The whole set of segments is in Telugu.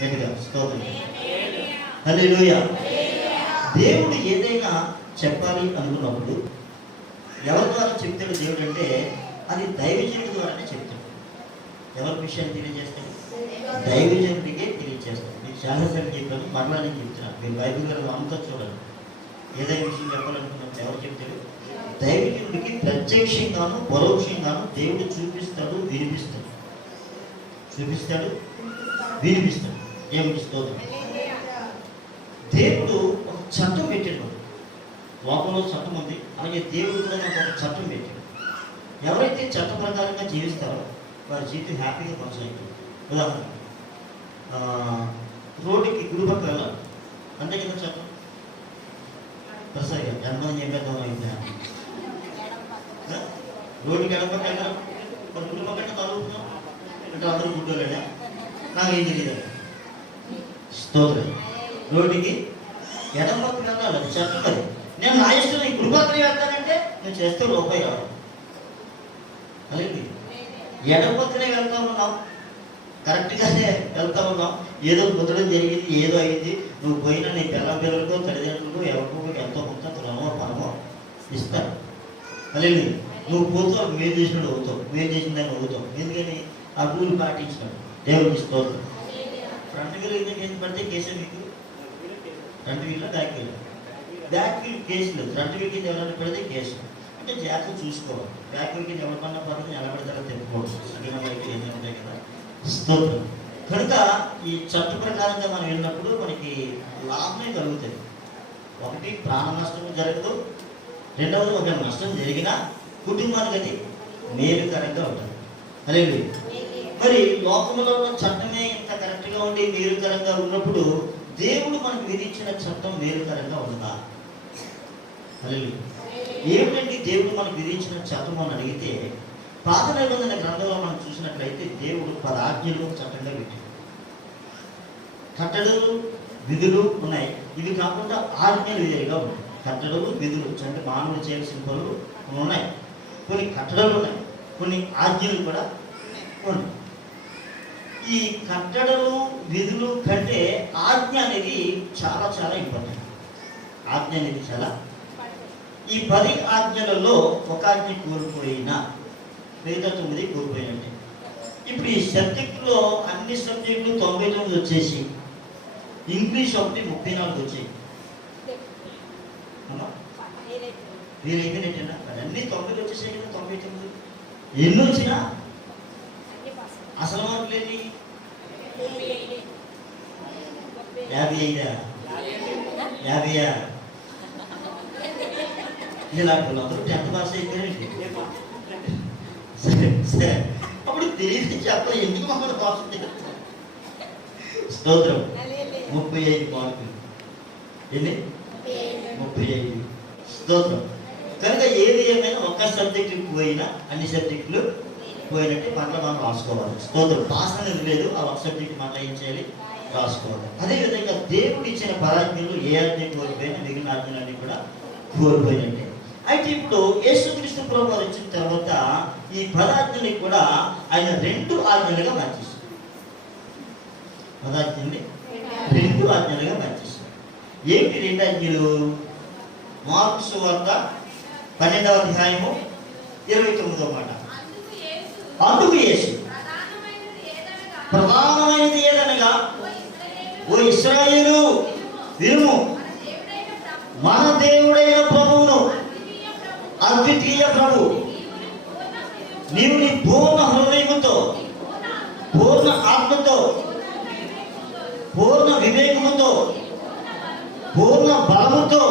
గట్టిగా స్తోత్రం. హల్లెలూయా. దేవుడు ఏదైనా చెప్పాలి అనుకున్నప్పుడు ఎవరి ద్వారా చెప్తాడు దేవుడు అంటే అది దైవజనుడి ద్వారానే చెప్తాడు. ఎవరి విషయాన్ని తెలియజేస్తాడు? దైవజనుడికే తెలియజేస్తాడు. మీకు చాలాసార్లు చెప్పాను, మరలా నేను చెప్తున్నాను. మీరు బైబిల్ గారు అంతా చూడండి. ఏదైనా విషయం చెప్పాలనుకున్నప్పుడు ఎవరు చెప్తాడు? దైవజనుడికి ప్రత్యక్షంగాను పరోక్షంగాను దేవుడు చూపిస్తాడు, వినిపిస్తాడు. చూపిస్తాడు, వినిపిస్తాడు. దేవుడికి స్తోత్రం. దేవుడు ఒక చట్టం పెట్టాడు. లోకంలో చట్టం ఉంది, అలాగే దేవుడు కూడా మనకు ఒక చట్టం పెట్టాడు. ఎవరైతే చట్ట ప్రకారంగా జీవిస్తారో వారి జీవితం హ్యాపీగా కొనసాగుతుంది. ఉదాహరణ, రోడ్డుకి గుడిపక్క వెళ్ళాలి, అంతే కదా చట్టం. ప్రసారిగా ఎంతమంది చెప్పేద్దాం అయితే రోడ్డుకి ఎడపక్క వెళ్ళాలి, మరి గుడిపక్క తలుపుతున్నాం అంటే అందరూ గుడ్డోలేడా? నాకేం తెలియదు. స్తోత్రం. రోడ్డుకి ఎడమ పక్కన వెళ్ళాలి, అది చట్టం. అది నేను నా ఇష్టం ఈ గుడి పక్కన వెళ్తానంటే నేను చేస్తే రూపాయి రావు. అలాగే ఎడమ పక్కనే వెళ్తా ఉన్నాం, కరెక్ట్గానే వెళ్తా ఉన్నాం. ఏదో కుదరడం జరిగింది, ఏదో అయింది, నువ్వు పోయినా నీ పిల్లలకో తల్లిదండ్రులకు ఎవరికో ఎంతో కొంత రుణమో పనమో ఇస్తారు. అలాగే నువ్వు పోతావు, మేము చేసినట్టు అవుతావు, మేము చేసిన దాన్ని అవుతావు. ఎందుకని ఆ రూల్ పాటించినాడు. దేవుడికి స్తోత్రం. ఫ్రంట్ వీల్ ఎందుకు పడితే కేసే మీకు? ఫ్రంట్ వీల్లో back wheel. Back wheel case లేదు, ఫ్రంట్ వీల్ కింద ఎవరైనా పడితే కేసు. అంటే జాగ్రత్త చూసుకోవాలి. బ్యాక్ వీల్ కింద ఎవరి పడిన పడితే ఎలా పడతారో తెప్పుకోవచ్చు. సరైన మనకి ఏమి ఉంటాయి కదా. స్తోత్రం. కనుక ఈ చట్ట ప్రకారంగా మనం వెళ్ళినప్పుడు మనకి లాభమే కలుగుతుంది. ఒకటి, ప్రాణ నష్టం జరగదు. రెండవది, ఒక నష్టం జరిగినా కుటుంబానికి అది మేలుకరంగా ఉంటుంది. అలాగే మరి లోకంలో ఉన్న చట్టమే ఇంత కరెక్ట్గా ఉండి మేలుకరంగా ఉన్నప్పుడు దేవుడు మనకు విధించిన చట్టం మేలుకరంగా ఉందా? అలాగే ఏమిటంటే దేవుడు మనకు విధించిన చట్టం అని అడిగితే, పాత నిబంధన గ్రంథంలో మనం చూసినట్లయితే దేవుడు 10 ఆజ్ఞలు చట్టంగా పెట్టాడు. కట్టడలు, విధులు ఉన్నాయి. ఇవి కాకుండా ఆజ్ఞలు వేరుగా ఉన్నాయి. కట్టడలు, విధులు అంటే మానవులు చేయాల్సిన పనులు ఉన్నాయి. కొన్ని కట్టడలు ఉన్నాయి, కొన్ని ఆజ్ఞలు కూడా ఉన్నాయి. ఈ కట్టడలు, విధులు కంటే ఆజ్ఞ అనేది చాలా చాలా ఇంపార్టెంట్. ఆజ్ఞ అనేది చాలా. ఈ 10 ఆజ్ఞలలో ఒక ఆజ్ఞ కోల్పోయినా మిగతా 9 కోల్పోయినట్టే. ఇప్పుడు ఈ సబ్జెక్టులో అన్ని సబ్జెక్టులు 99 వచ్చేసి ఇంగ్లీష్ ఒకటి 34 వచ్చాయి. మీరు అయిపోయినట్టేనా? అన్నీ 90 వచ్చేసాయి కదా. 99 ఎన్ని వచ్చినా అసలు మార్కులేని 55 ఇలాంటి అందరూ 10th పాస్ అయిపోయారండి. సరే, అప్పుడు తెలియదు చెప్పాలి ఎందుకు మమ్మల్ని పాస్ చేస్తారు. స్తోత్రం. 35 మార్కులు. ఎన్ని? 35. స్తోత్రం. కనుక ఏది ఏమైనా ఒక్క సబ్జెక్టు పోయినా అన్ని సబ్జెక్టులు పోయినట్టే మళ్ళీ మనం రాసుకోవాలి. స్తోత్రం. పాస్ అనేది లేదు, ఆ ఒక సబ్జెక్ట్ మళ్ళీ ఏం చేయాలి? రాసుకోవాలి. అదేవిధంగా దేవుడు ఇచ్చిన 10 ఆజ్ఞలు ఏ ఆజ్ఞ కోల్పోయినా మిగిలిన ఆజ్ఞలన్నీ కూడా కోల్పోయినట్టే. అయితే ఇప్పుడు యేసుక్రీస్తు ప్రభువు వచ్చిన తర్వాత ఈ 10 ఆజ్ఞల్ని కూడా ఆయన 2 ఆజ్ఞలుగా మార్చేశారు. 10 ఆజ్ఞల్ని 2 ఆజ్ఞలుగా మార్చేశారు. ఏంటి 2 ఆజ్ఞలు? మార్కు సువార్త 12వ అధ్యాయము 29వ మాట. అందుకు యేసు ప్రధానమైనది ఏదనగా, ఓ ఇశ్రాయేలు వినుము, మన దేవుడైన ప్రభువును, అద్వితీయ ప్రభు, నీవు నీ పూర్ణ హృదయముతో, పూర్ణ ఆత్మతో, పూర్ణ వివేకముతో, పూర్ణ బలముతో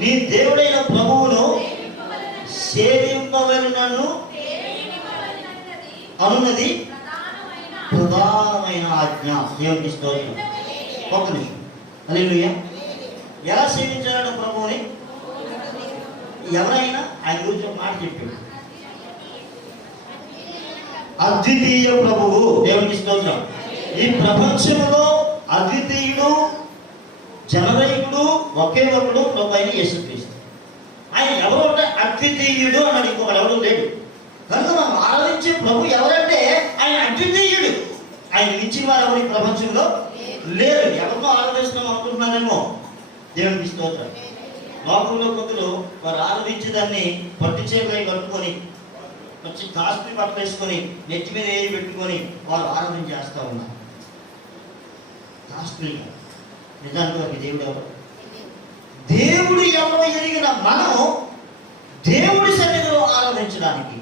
నీ దేవుడైన ప్రభువును సేవింపవలెనను అనున్నది ప్రధానమైన ఆజ్ఞ. దేవునికి స్తోత్రం. ఒక్క నిమిషం. హల్లెలూయా. ఎలా సేవించాలని ప్రభువుని? ఎవరైనా ఆయన గురించి ఒక మాట చెప్పాడు. అద్వితీయ ప్రభువు. దేవునికి స్తోత్రం. ఈ ప్రపంచంలో అద్వితీయుడు, జనరయుడు ఒకే ఒకడు ప్రభువైన యేసుక్రీస్తు. ఆయన ఎవరు అంటే అద్వితీయుడు అన్నాడు. ఇంకొకడు ఎవరు లేడు. కనుక మనం ఆరాధించే ప్రభు ఎవరంటే ఆయన అద్వితీయుడు. ఆయన మించిన వారు ఎవరు ఈ ప్రపంచంలో లేరు. ఎవరినో ఆరాధిస్తున్నాం అనుకుంటున్నారేమో. దేవునికి స్తోత్రం. లోకంలో కొందరు వారు ఆరాధించేదాన్ని పట్టు చీరలై కట్టుకొని వచ్చి కాస్ట్లీ బట్టలు వేసుకొని నెత్తి మీద ఏది పెట్టుకొని వారు ఆరాధన చేస్తూ ఉన్నారు కాస్ట్లీగా. నిజానికి వారికి దేవుడు ఎవరు? దేవుడు ఎవరో ఎరిగిన మనం దేవుడి సన్నిధిలో ఆరాధించడానికి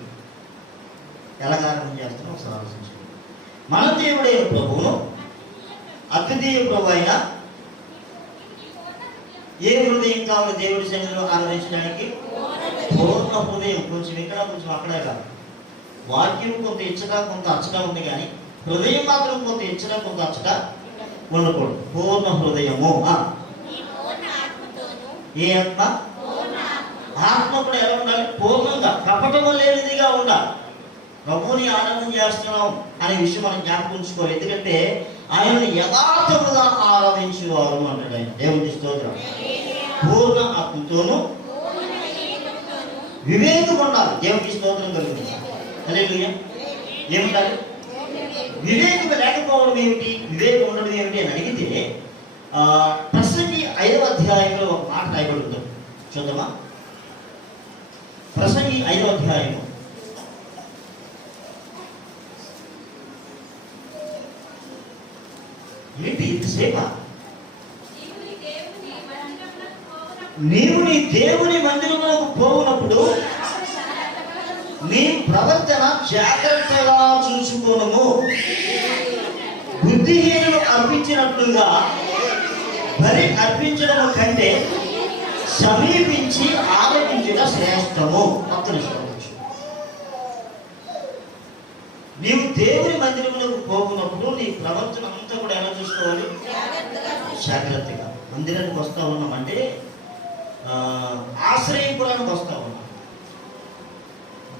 ఎలాగ ఆరాధన చేస్తున్నాం ఒకసారి ఆలోచించండి. మన దేవుడైన ప్రభువును, అద్వితీయ ప్రభు అయిన ఏ హృదయం కావాలి దేవుడి సన్నిధిలో ఆరాధించడానికి? పూర్ణ హృదయం. కొంచెం ఇక్కడ కొంచెం అక్కడే కాదు. వాక్యం కొంత ఇచ్చట కొంత అచ్చట ఉంది, కానీ హృదయం మాత్రం కొంత ఇచ్చట కొంత అచ్చట ఉండకూడదు. పూర్ణ హృదయము. ఏ ఆత్మ? ఆత్మ కూడా ఎలా ఉండాలి? పూర్ణంగా, కపటము లేనిదిగా ఉండాలి. ప్రభువుని ఆరాధన చేస్తున్నాం అనే విషయం మనం జ్ఞాపకం ఉంచుకోవాలి. ఎందుకంటే ఆయనను యథార్థముగా ఆరాధించేవారు అంటాడు ఆయన. దేవుని స్తోత్రం. పూర్ణ ఆత్మతోను వివేకం ఉండాలి. దేవునికి స్తోత్రం కలుగుతుంది. హల్లెలూయా. ఏముండాలి? వివేకం లేకపోవడం ఏమిటి, వివేకం ఉండడం ఏమిటి అని అడిగితే ప్రసంగి 5వ అధ్యాయంలో ఒక మాట రాయబడి ఉంటుంది. చూద్దామా? ప్రసంగి 5వ అధ్యాయము ఏంటి ఇంతసేపా? నీవు నీ దేవుని మందిరములకు పోవునప్పుడు నీ ప్రవర్తన జాగ్రత్తగా చూసుకోనము. బుద్ధిహీనులు అర్పించినట్లుగా బలి అర్పించడం కంటే సమీపించి ఆలోచించడం శ్రేష్టము. నీవు దేవుని మందిరములకు పోకున్నప్పుడు నీ ప్రవర్తన అంతా కూడా ఎలా చూసుకోవాలి? జాగ్రత్తగా. మందిరానికి వస్తా ఉన్నామంటే ఆశ్రయపురానికి వస్తా ఉన్నాం,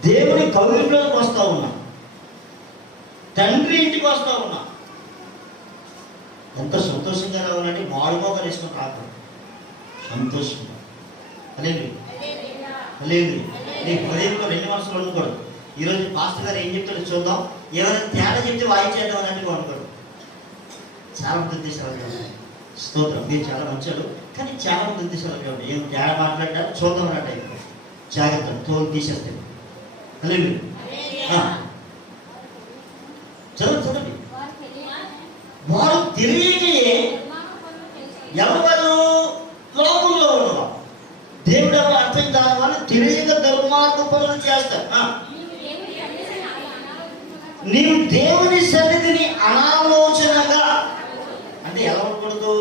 దేవుని కౌగిలిలోకి వస్తా ఉన్నాం, తండ్రి ఇంటికి వస్తా ఉన్నాం. ఎంత సంతోషంగా రావాలంటే మాడుమోగా వేసుకుని రాక సంతోషంగా. లేదు లేదు, నీ హృదయంలో 2 మనసులు అనుకోడు. ఈరోజు పాస్టర్ గారు ఏం చెప్తాడో చూద్దాం. ఏమైనా తేడా చెప్తే వాయించేద్దాం అన్నట్టు అనుకోడు. చాలా మంది ఉద్దేశాలు స్తోత్రం. మీరు చాలా మంచాడు, కానీ చాలా మంది ఉద్దేశాలు కాబట్టి ఏం తేడా మాట్లాడారు చూద్దాం అన్నట్టు అయిపోయి జాగ్రత్త తోలు తీసేస్తాయి. లేదు చదవండి. వారు తెలియకయే ఎవరు? లోకంలో ఉన్నవారు. దేవుడు ఎవరు అర్థం కాని వాళ్ళు తెలియక దుర్మార్గ పనులు చేస్తారు. నీవు దేవుని సన్నిధిని అనాలోచనగా, అంటే ఎలా ఉండకూడదు?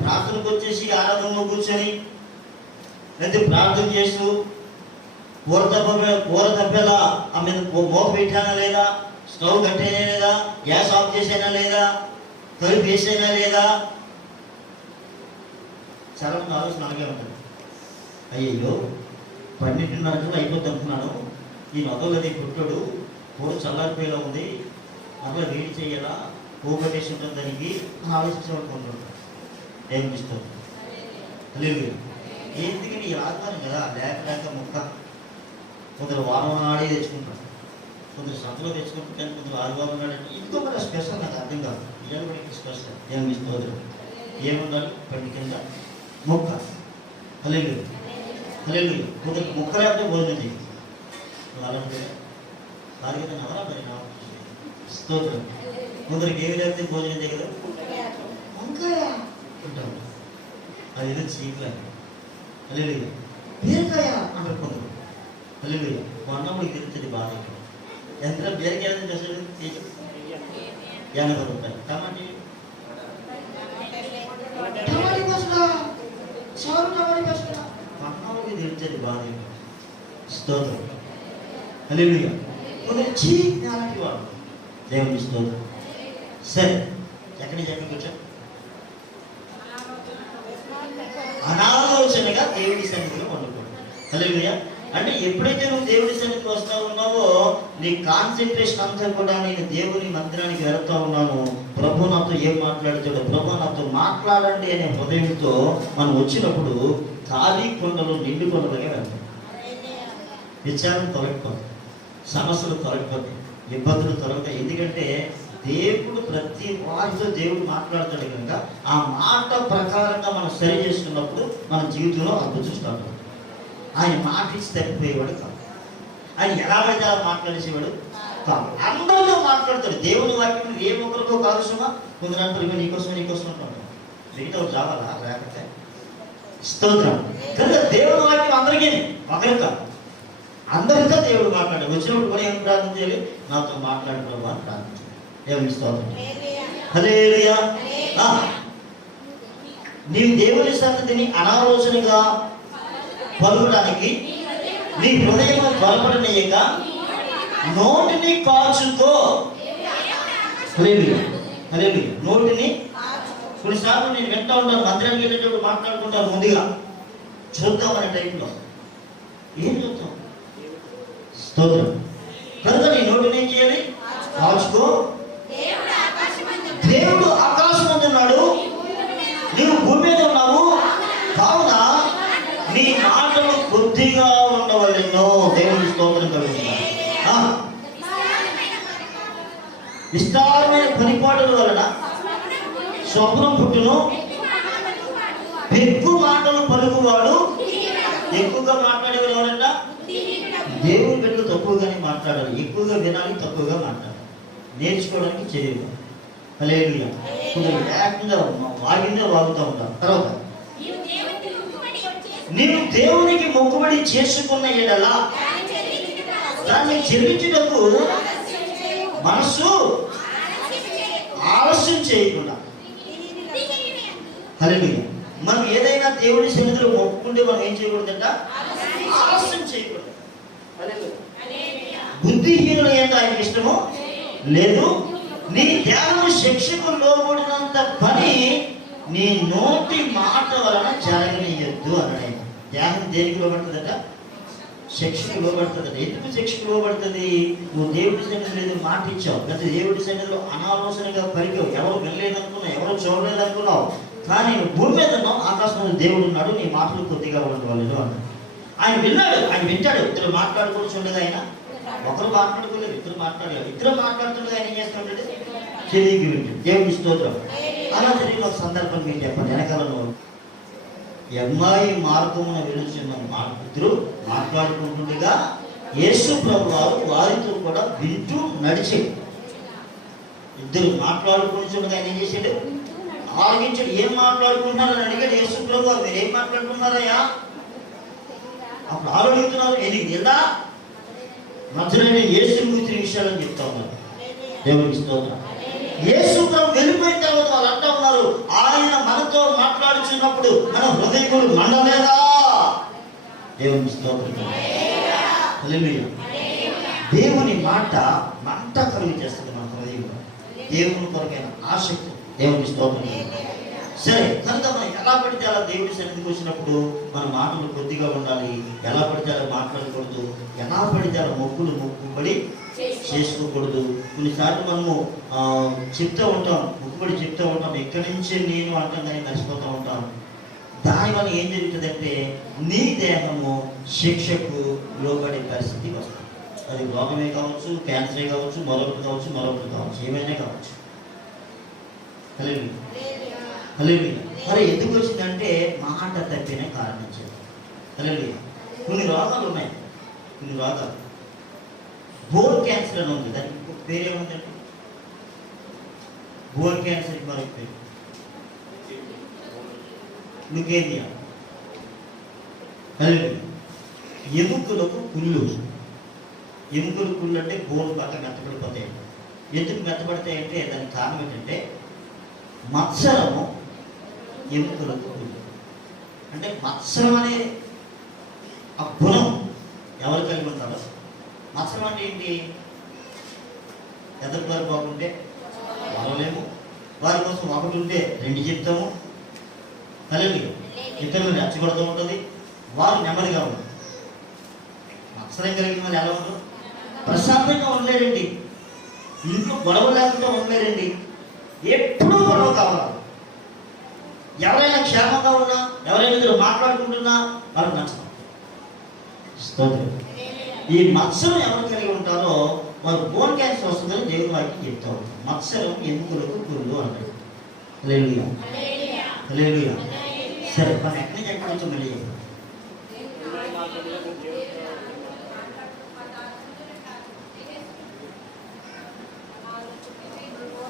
ప్రార్థనకు వచ్చేసి ఆరాధనలో కూర్చొని అయితే ప్రార్థన చేస్తూ కూర తప్పేలా ఆ మీద మోక పెట్టానా లేదా, స్టవ్ కట్టేనా లేదా, గ్యాస్ ఆఫ్ చేసేనా లేదా, తలుపు వేసేనా లేదా. చాలా మంది ఆలోచన అలాగే ఉంటుంది. అయ్యో 12:30 అయిపోద్ది అనుకున్నాను, ఈ నగలది పుట్టడు, కూర చల్లారిపోయేలా ఉంది, నగలు వేడి చేయాలా, పోగొట్టేసి ఉంటుంది దానికి అని ఆలోచించబడుకుంటుంటారు. ఏం ఇష్టం లేదు. ఎందుకని ఈ ఆత్మాన్ని కదా లేక ముక్క కొందరు వారం నాడే తెచ్చుకుంటారు, కొందరు సంతలో తెచ్చుకుంటారు, కొందరు ఆదివారం నాడే. ఇంకో మరి స్పెషల్ నాకు అర్థం కాదు. ఇవాళ కూడా స్పెషల్ ఏం ఇష్టం ఏముండాలి? పండి కింద ముక్క. హల్లెలూయా హల్లెలూయా. కొందరికి ముక్క లేకపోతే భోజనం చేయి. అలాంటి వారి కదా నవరా స్తోత్రం. కొందరికి ఏమి లేకపోతే భోజనం చేయగలరు. వంకాయ ఉంటాం, అది ఏదో చీకలే. హల్లెలూయా. బీరకాయ అంటారు కొందరు. హల్లెలూయా. అన్నప్పుడు తెలుస్తుంది బాగా. ఎంత బీరకాయ చేసేది 80 రూపాయలు. టమాటీ అన్నప్పుడు తెలుస్తుంది బాగా. స్తోత్రం. హల్లెలూయా. కొందరు చీక్ అలాంటి వాడు. దేవుని స్తోత్రం. సరే, ఎక్కడికి వచ్చాం? అనాలోచనగా దేవుడి సన్నిధిలో వండుకోండి. హల్లెలూయా. అంటే ఎప్పుడైతే నువ్వు దేవుడి సన్నిధికి వస్తా ఉన్నావో నీ కాన్సన్ట్రేషన్ అంతా కూడా నేను దేవుని మందిరానికి వెళ్తా ఉన్నాను, ప్రభు నాతో ఏం మాట్లాడుతాడు, ప్రభు నాతో మాట్లాడండి అనే హృదయంతో మనం వచ్చినప్పుడు ఖాళీ కొండలు నిండు కొండలుగా వెళ్తాం. విచారం తొలగిపోతుంది, సమస్యలు తొలగిపోతాయి, ఇబ్బందులు తొలగుతాయి. ఎందుకంటే దేవుడు ప్రతి వారితో దేవుడు మాట్లాడతాడు కనుక ఆ మాట ప్రకారంగా మనం సరి చేసుకున్నప్పుడు మన జీవితంలో అద్భుతం స్టార్ట్ అవుతుంది. ఆయన మాట ఇచ్చి తప్పిపోయేవాడు కాదు. ఆయన ఎలా పడితే అలా మాట్లాడేసేవాడు కాదు. అందరితో మాట్లాడతాడు. దేవుని వాక్యం ఏ ఒక్కరితో కాదు సుమా. కొందరంటారు నీకోసమే అంటాడు. మిగతా రావాలా లేకపోతే స్తోత్రం. కనుక దేవుని వాక్యం అందరికీ ఒకరి కాదు, అందరితో దేవుడు మాట్లాడాడు. వచ్చినప్పుడు కూడా ఏం ప్రార్థన చేయాలి? నాతో మాట్లాడడం అని ప్రార్థించాలి. దేవుని స్తోత్రం. హల్లెలూయా. నీవు దేవుని సన్నిధిని అనాలోచనగా పలుకడానికి నీ హృదయం బలపడనీయక నోటిని కాచుకో. హల్లెలూయా. హల్లెలూయా. నోటిని కొన్నిసార్లు నేను వింటా ఉంటాను, మందిరానికి వెళ్ళేటప్పుడు మాట్లాడుకుంటాను ముందుగా చూద్దామనే టైంలో. ఏం చూద్దాం? స్తోత్రం. కనుక నీ నోటిని ఏం చేయాలి? కాచుకో. దేవుడు ఆకాశం మీద ఉన్నాడు, నీవు భూమి మీద ఉన్నావు. కావున నీ మాటలు కొద్దిగా ఉండవలెను. దేవుని స్తోత్రం కలుగుతుంది. విస్తారమైన పనిపాటుల వలన స్వప్నం పుట్టును. ఎక్కువ మాటలు పలుకువాడు. ఎక్కువగా మాట్లాడేవారు ఎవరన్నా? దేవుని బిడ్డలు తక్కువగానే మాట్లాడాలి. ఎక్కువగా వినాలి, తక్కువగా మాట్లాడాలి. నేర్చుకోవడానికి చేయదు. హల్లెలూయా. కొంచెం ఏకంగా వాగిందే వాగుతూ ఉంటాం. తర్వాత నీవు దేవునికి మొక్కుబడి చేసుకున్న ఎడల దాన్ని చెల్లించుటకు మనసు ఆలస్యం చేయకుండా. హల్లెలూయా. మనం ఏదైనా దేవుని సన్నిధిలో మొక్కుకుంటే మనం ఏం చేయకూడదంట? ఆలస్యం చేయకూడదు. బుద్ధిహీనులు ఏంటో ఆయనకి ఇష్టము లేదు. నీ ధ్యానము శిక్షకు లోబడినంత పని నీ నోటి మాట వలన జరగనీయద్దు అన్నాడు. ధ్యానం దేనికి లోబడుతుందట? శిక్షకు లోబడుతుందట. ఎందుకు శిక్షకు లోబడుతుంది? నువ్వు దేవుడి సన్నిధిలో మాట ఇచ్చావు, లేకపోతే దేవుడి సన్నిధిలో అనాలోచనగా పలికావు. ఎవరు వినలేదనుకున్నావు, ఎవరు చూడలేదనుకున్నావు. కానీ నువ్వు భూమి మీద ఉన్నావు, ఆకాశంలో దేవుడు ఉన్నాడు, నీ మాటలు కొద్దిగా ఉండవలేదు అన్నాడు. ఆయన విన్నాడు, ఆయన వింటాడు. ఇద్దరు మాట్లాడుకోవచ్చు ఉండదు. ఆయన ఒకరు మాట్లాడుకోలేదు, ఇద్దరు మాట్లాడలేదు. ఇద్దరు మాట్లాడుతుండగా ఆయన ఏం చేస్తుంటాడు? చెవికి వింటాడు. దేవుని స్తోత్రం. అలా జరిగిన ఒక సందర్భం మీకు చెప్పండి. వెనకాలలో అమ్మాయి మార్గమున వెలుచున్న ఇద్దరు మాట్లాడుకుంటుండగా యేసు ప్రభు వారు వారితో కూడా వింటూ నడిచి, ఇద్దరు మాట్లాడుకుంటుండగా ఆయన ఏం చేశాడు? ఆలోచించాడు. ఏం మాట్లాడుకుంటున్నారని అడిగాడు యేసు ప్రభు వారు. మీరు ఏం మాట్లాడుకున్నారయ్యా? అప్పుడు ఆలోచిస్తున్నారు. ఎందుకు ఇలా మధ్యలో యేసు గురించి విషయాలని చెప్తా ఉన్నారు. దేవునికి స్తోత్రం. యేసు ప్రభు వెళ్ళిపోయిన తర్వాత వాళ్ళు అంటా ఉన్నారు, ఆయన మనతో మాట్లాడుచున్నప్పుడు మన హృదయములు మండలేదా? దేవునికి స్తోత్రం. హల్లెలూయా. దేవుని మాట మంట కలుగు చేస్తుంది మన హృదయంలో. దేవుని కొరకైన ఆసక్తి. దేవునికి స్తోత్రం. సరే, కనుక మనం ఎలా పడితే అలా దేవుడి సన్నిధికి వచ్చినప్పుడు మన మాటలు కొద్దిగా ఉండాలి. ఎలా పడితే అలా మాట్లాడకూడదు. ఎలా పడితే అలా మొక్కుబడి చేసుకోకూడదు. కొన్నిసార్లు మనము చెప్తూ ఉంటాం, మొక్కుబడి చెప్తూ ఉంటాం, ఎక్కడి నుంచి నేను అంటాం కానీ నడిచిపోతూ ఉంటాం. దానివల్ల ఏం జరుగుతుందంటే నీ దేహము శిక్షకు లోబడే పరిస్థితి వస్తుంది. అది రోగమే కావచ్చు, క్యాన్సరే కావచ్చు, మరొకటి కావచ్చు, ఏమైనా కావచ్చు. హల్లెలూయా. హల్లెలూయా. మరి ఎందుకు వచ్చిందంటే మాట తప్పిన కారణం చేత. హల్లెలూయా. కొన్ని రోగాలు ఉన్నాయి. కొన్ని రోగాలు బోన్ క్యాన్సర్ అని ఉంది. దానికి ఇంకొక పేరేముందండి? బోన్ క్యాన్సర్కి మరొక పేరు లుకేమియా. హల్లెలూయా. ఎముకలకు కుళ్ళు. ఎముకలు కుళ్ళు అంటే బోన్ బాగా మెత్తపడిపోతాయి. ఎందుకు మెత్తపడతాయంటే దానికి కారణం ఏంటంటే మత్సరము ఎముకలకు కుళ్ళు. అంటే మత్సరం అనే ఆ గుణం ఎవరు కలిగి ఉంటారో. మత్సరం అంటే ఏంటి? ఎదురు వారు బాగుంటే వాళ్ళలేము, వారి కోసం ఒకటి ఉంటే రెండు చెప్తాము. హల్లెలూయా. ఇతరులను రెచ్చగొడుతూ ఉంటుంది. వారు నెమ్మదిగా ఉంటారు. మత్సరం కలిగిన వాళ్ళు ఎలా ఉంటారు? ప్రశాంతంగా ఉండలేరండి. ఇంట్లో గొడవ లేకుండా ఉండలేరండి. ఎప్పుడూ గొడవ కావాలి. ఎవరైనా క్షేమంగా ఉన్నా, ఎవరైనా ఇద్దరు మాట్లాడుకుంటున్నా వాళ్ళకి నచ్చడం. స్తోత్రం. ఈ మత్సరం ఎవరు కలిగి ఉంటారో వారు బోన్ క్యాన్సర్ వస్తుందని దేవుని వాక్యం చెప్తారు. మత్సరం ఎముకలకు పురుగు అన్నాడు. హల్లెలూయా, హల్లెలూయా. సరే, మనం ఎక్కడి నుంచి ఎక్కడి నుంచో మళ్ళీ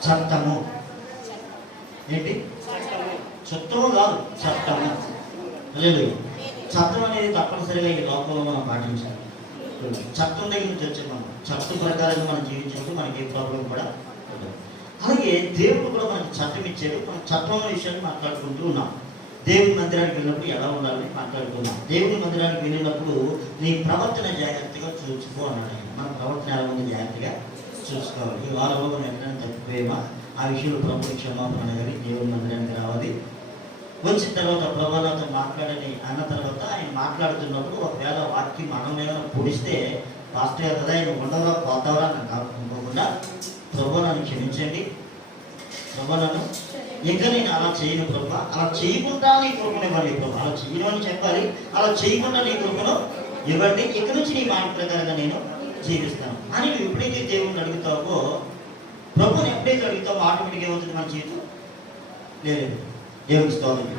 చట్టము ఏంటి? చట్టము కాదు, చట్టము. లేదు, చట్టం అనేది తప్పనిసరిగా ఈ లోకంలో మనం పాటించాలి. చట్టం దగ్గర నుంచి వచ్చే మనం చట్టం ప్రకారంగా మనం జీవించినప్పుడు మనకి ఏ ప్రాబ్లం కూడా ఉండదు. అలాగే దేవుడు కూడా మనకి చట్టం ఇచ్చాడు. మనం చట్టం విషయాన్ని మాట్లాడుకుంటూ ఉన్నాం. దేవుని మందిరానికి వెళ్ళినప్పుడు ఎలా ఉండాలని మాట్లాడుకున్నాం. దేవుని మందిరానికి వెళ్ళినప్పుడు నీ ప్రవర్తన జాగ్రత్తగా చూసుకో అన్నాడు. మన ప్రవర్తన ఎలా ఉంది జాగ్రత్తగా చూసుకోవాలి. ఈ వారంలో మనం ఎక్కడైనా తప్పిపోయేమా ఆ విషయంలో ప్రభుత్వ క్షమాపణ అడగాలి. దేవుని మందిరానికి రావాలి. వచ్చిన తర్వాత ప్రభు నాతో మాట్లాడని అన్న తర్వాత ఆయన మాట్లాడుతున్నప్పుడు ఒకవేళ వాక్యం మనం ఏమైనా పొడిస్తే పాస్టర్ గారు కదా ఆయన ఉండవరా పోతావరా నాకు అనుకోకుండా ప్రభు నన్ను క్షమించండి, ప్రభు నన్ను ఇంకా నేను అలా చేయను ప్రభు, అలా చేయకుండా నీ కృపను ఇవ్వండి ప్రభు, అలా చేయను అని చెప్పాలి. అలా చేయకుండా నీ కృపను ఇవ్వండి, ఇక్కడ నుంచి నీ మాట ప్రకారంగా నేను జీవిస్తాను అని నువ్వు ఎప్పుడైతే దేవుడిని అడుగుతావో, ప్రభుని ఎప్పుడైతే అడుగుతావో ఆటోమేటిక్గా ఏమవుతుంది మన జీవితం? లేదు, దేవుని స్తోత్రం.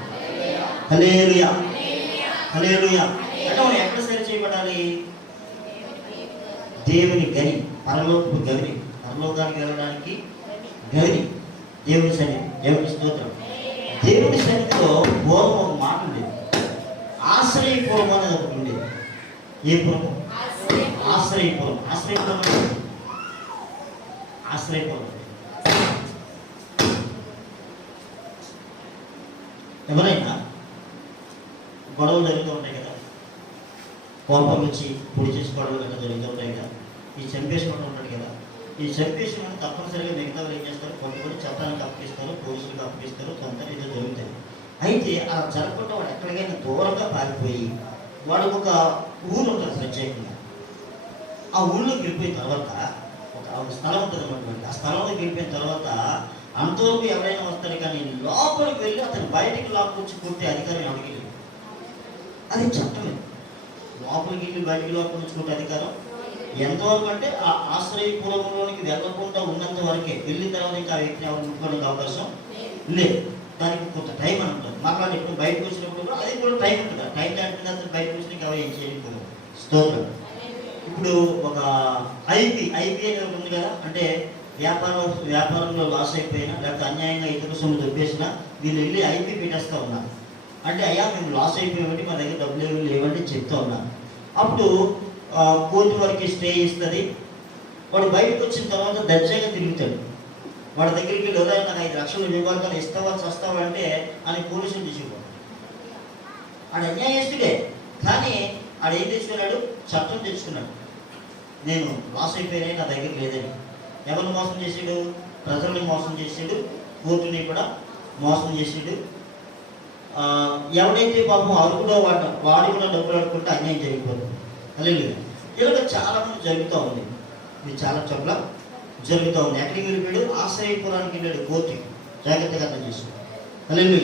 హల్లెలూయా, హల్లెలూయా. అంటే మనం ఎక్కడ సరి చేయబడాలి? దేవుని గని, పరలోకపు గని, పరలోకానికి వెళ్ళడానికి గని దేవుని సన్నిధి. దేవుని స్తోత్రం. దేవుని సన్నిధిలో పూర్వం ఒక మాట ఉండేది, ఆశ్రయపురం అనేది ఒకటి ఉండేది. ఏ పురం? ఆశ్రయపురం. ఆశ్రయపురం అంటే ఆశ్రయపురం ఎవరైనా గొడవలు జరుగుతూ ఉంటాయి కదా, కోపం వచ్చి పొడి చేసుకోవడం గట్రా జరుగుతూ ఉంటాయి కదా, ఈ చంపేసుకోవడం ఉంటాడు కదా. ఈ చంపేసిన తప్పనిసరిగా మిగతా ఏం చేస్తారు? కొంతమంది చట్టానికి అప్పగిస్తారు, పోలీసులకు అప్పగిస్తారు, సొంత రీతిలో జరుగుతాయి. అయితే అలా జరగకుండా వాడు ఎక్కడికైనా దూరంగా పారిపోయి వాడికి ఒక ఊరు ఉంటుంది ప్రత్యేకంగా. ఆ ఊళ్ళోకి వెళ్ళిపోయిన తర్వాత ఒక స్థలం ఉంటుంది అన్నమాట. ఆ స్థలంలోకి వెళ్ళిపోయిన తర్వాత అంతవరకు ఎవరైనా వస్తారు, కానీ లోపలికి వెళ్ళి అతను బయటికి లాక్కొచ్చి కొట్టే అధికారం ఎవరికి లేదు. అది చట్టమే. లోపలికి వెళ్ళి బయటికి లాక్కొచ్చి కొట్టే అధికారం ఎంతవరకు అంటే ఆ ఆశ్రయపురంలోనికి వెళ్ళకుండా ఉన్నంత వరకే. వెళ్ళిన తర్వాత ఇంకా ఆ వ్యక్తిని ఎవరు ముట్టుకోవడానికి అవకాశం లేదు. దానికి కొంత టైం అని ఉంటుంది. మాట్లాడి ఎప్పుడు బయటకు వచ్చినప్పుడు కూడా అది కూడా టైం ఉంటుంది. ఆ టైం దాటిన అతను బయటకు వచ్చిన ఎవరు ఏం చేయకపోవడం. స్తోత్రం. ఇప్పుడు ఒక ఐపీ అనేది ఒకటి ఉంది కదా, అంటే వ్యాపారంలో లాస్ అయిపోయినా లేకపోతే అన్యాయంగా ఇతర సొమ్ము దొబ్బేసినా వీళ్ళు వెళ్ళి ఐపీ పెట్టేస్తూ ఉన్నారు. అంటే అయ్యా మేము లాస్ అయిపోయామంటే మా దగ్గర డబ్బులు లేవంటే చెప్తూ ఉన్నారు. అప్పుడు కోర్టు వరకు స్టే ఇస్తుంది. వాడు బయటకు వచ్చిన తర్వాత దర్జాగా తిరుగుతాడు. వాడి దగ్గరికి వెళ్ళి ఎవరైనా నాకు 5 లక్షలు ఇవ్వాలి, ఇస్తావా చస్తావా అంటే అని పోలీసులు తీసుకుపోతాడు. ఆడు అన్యాయస్తుడే, కానీ ఆడు ఏం తెచ్చుకున్నాడు? చట్టం తెచ్చుకున్నాడు. నేను లాస్ అయిపోయినా నా దగ్గర లేదని. ఎవరిని మోసం చేసాడు? ప్రజల్ని మోసం చేసాడు, కోర్టుని కూడా మోసం చేసాడు. ఎవడైతే పాపం అరుగుడో వాడు కూడా డబ్బులు అడుకుంటే అన్యాయం జరిగిపోతుంది. అలాగే ఇలాగ చాలా మంది జరుగుతూ ఉంది. ఇది చాలా చోట్ల జరుగుతూ ఉంది. ఎక్కడికి వెళ్ళిపోయాడు? ఆశ్రయపురానికి వెళ్ళాడు, కోర్టుకి. జాగ్రత్తగా అర్థం చేసుకో. అలాగే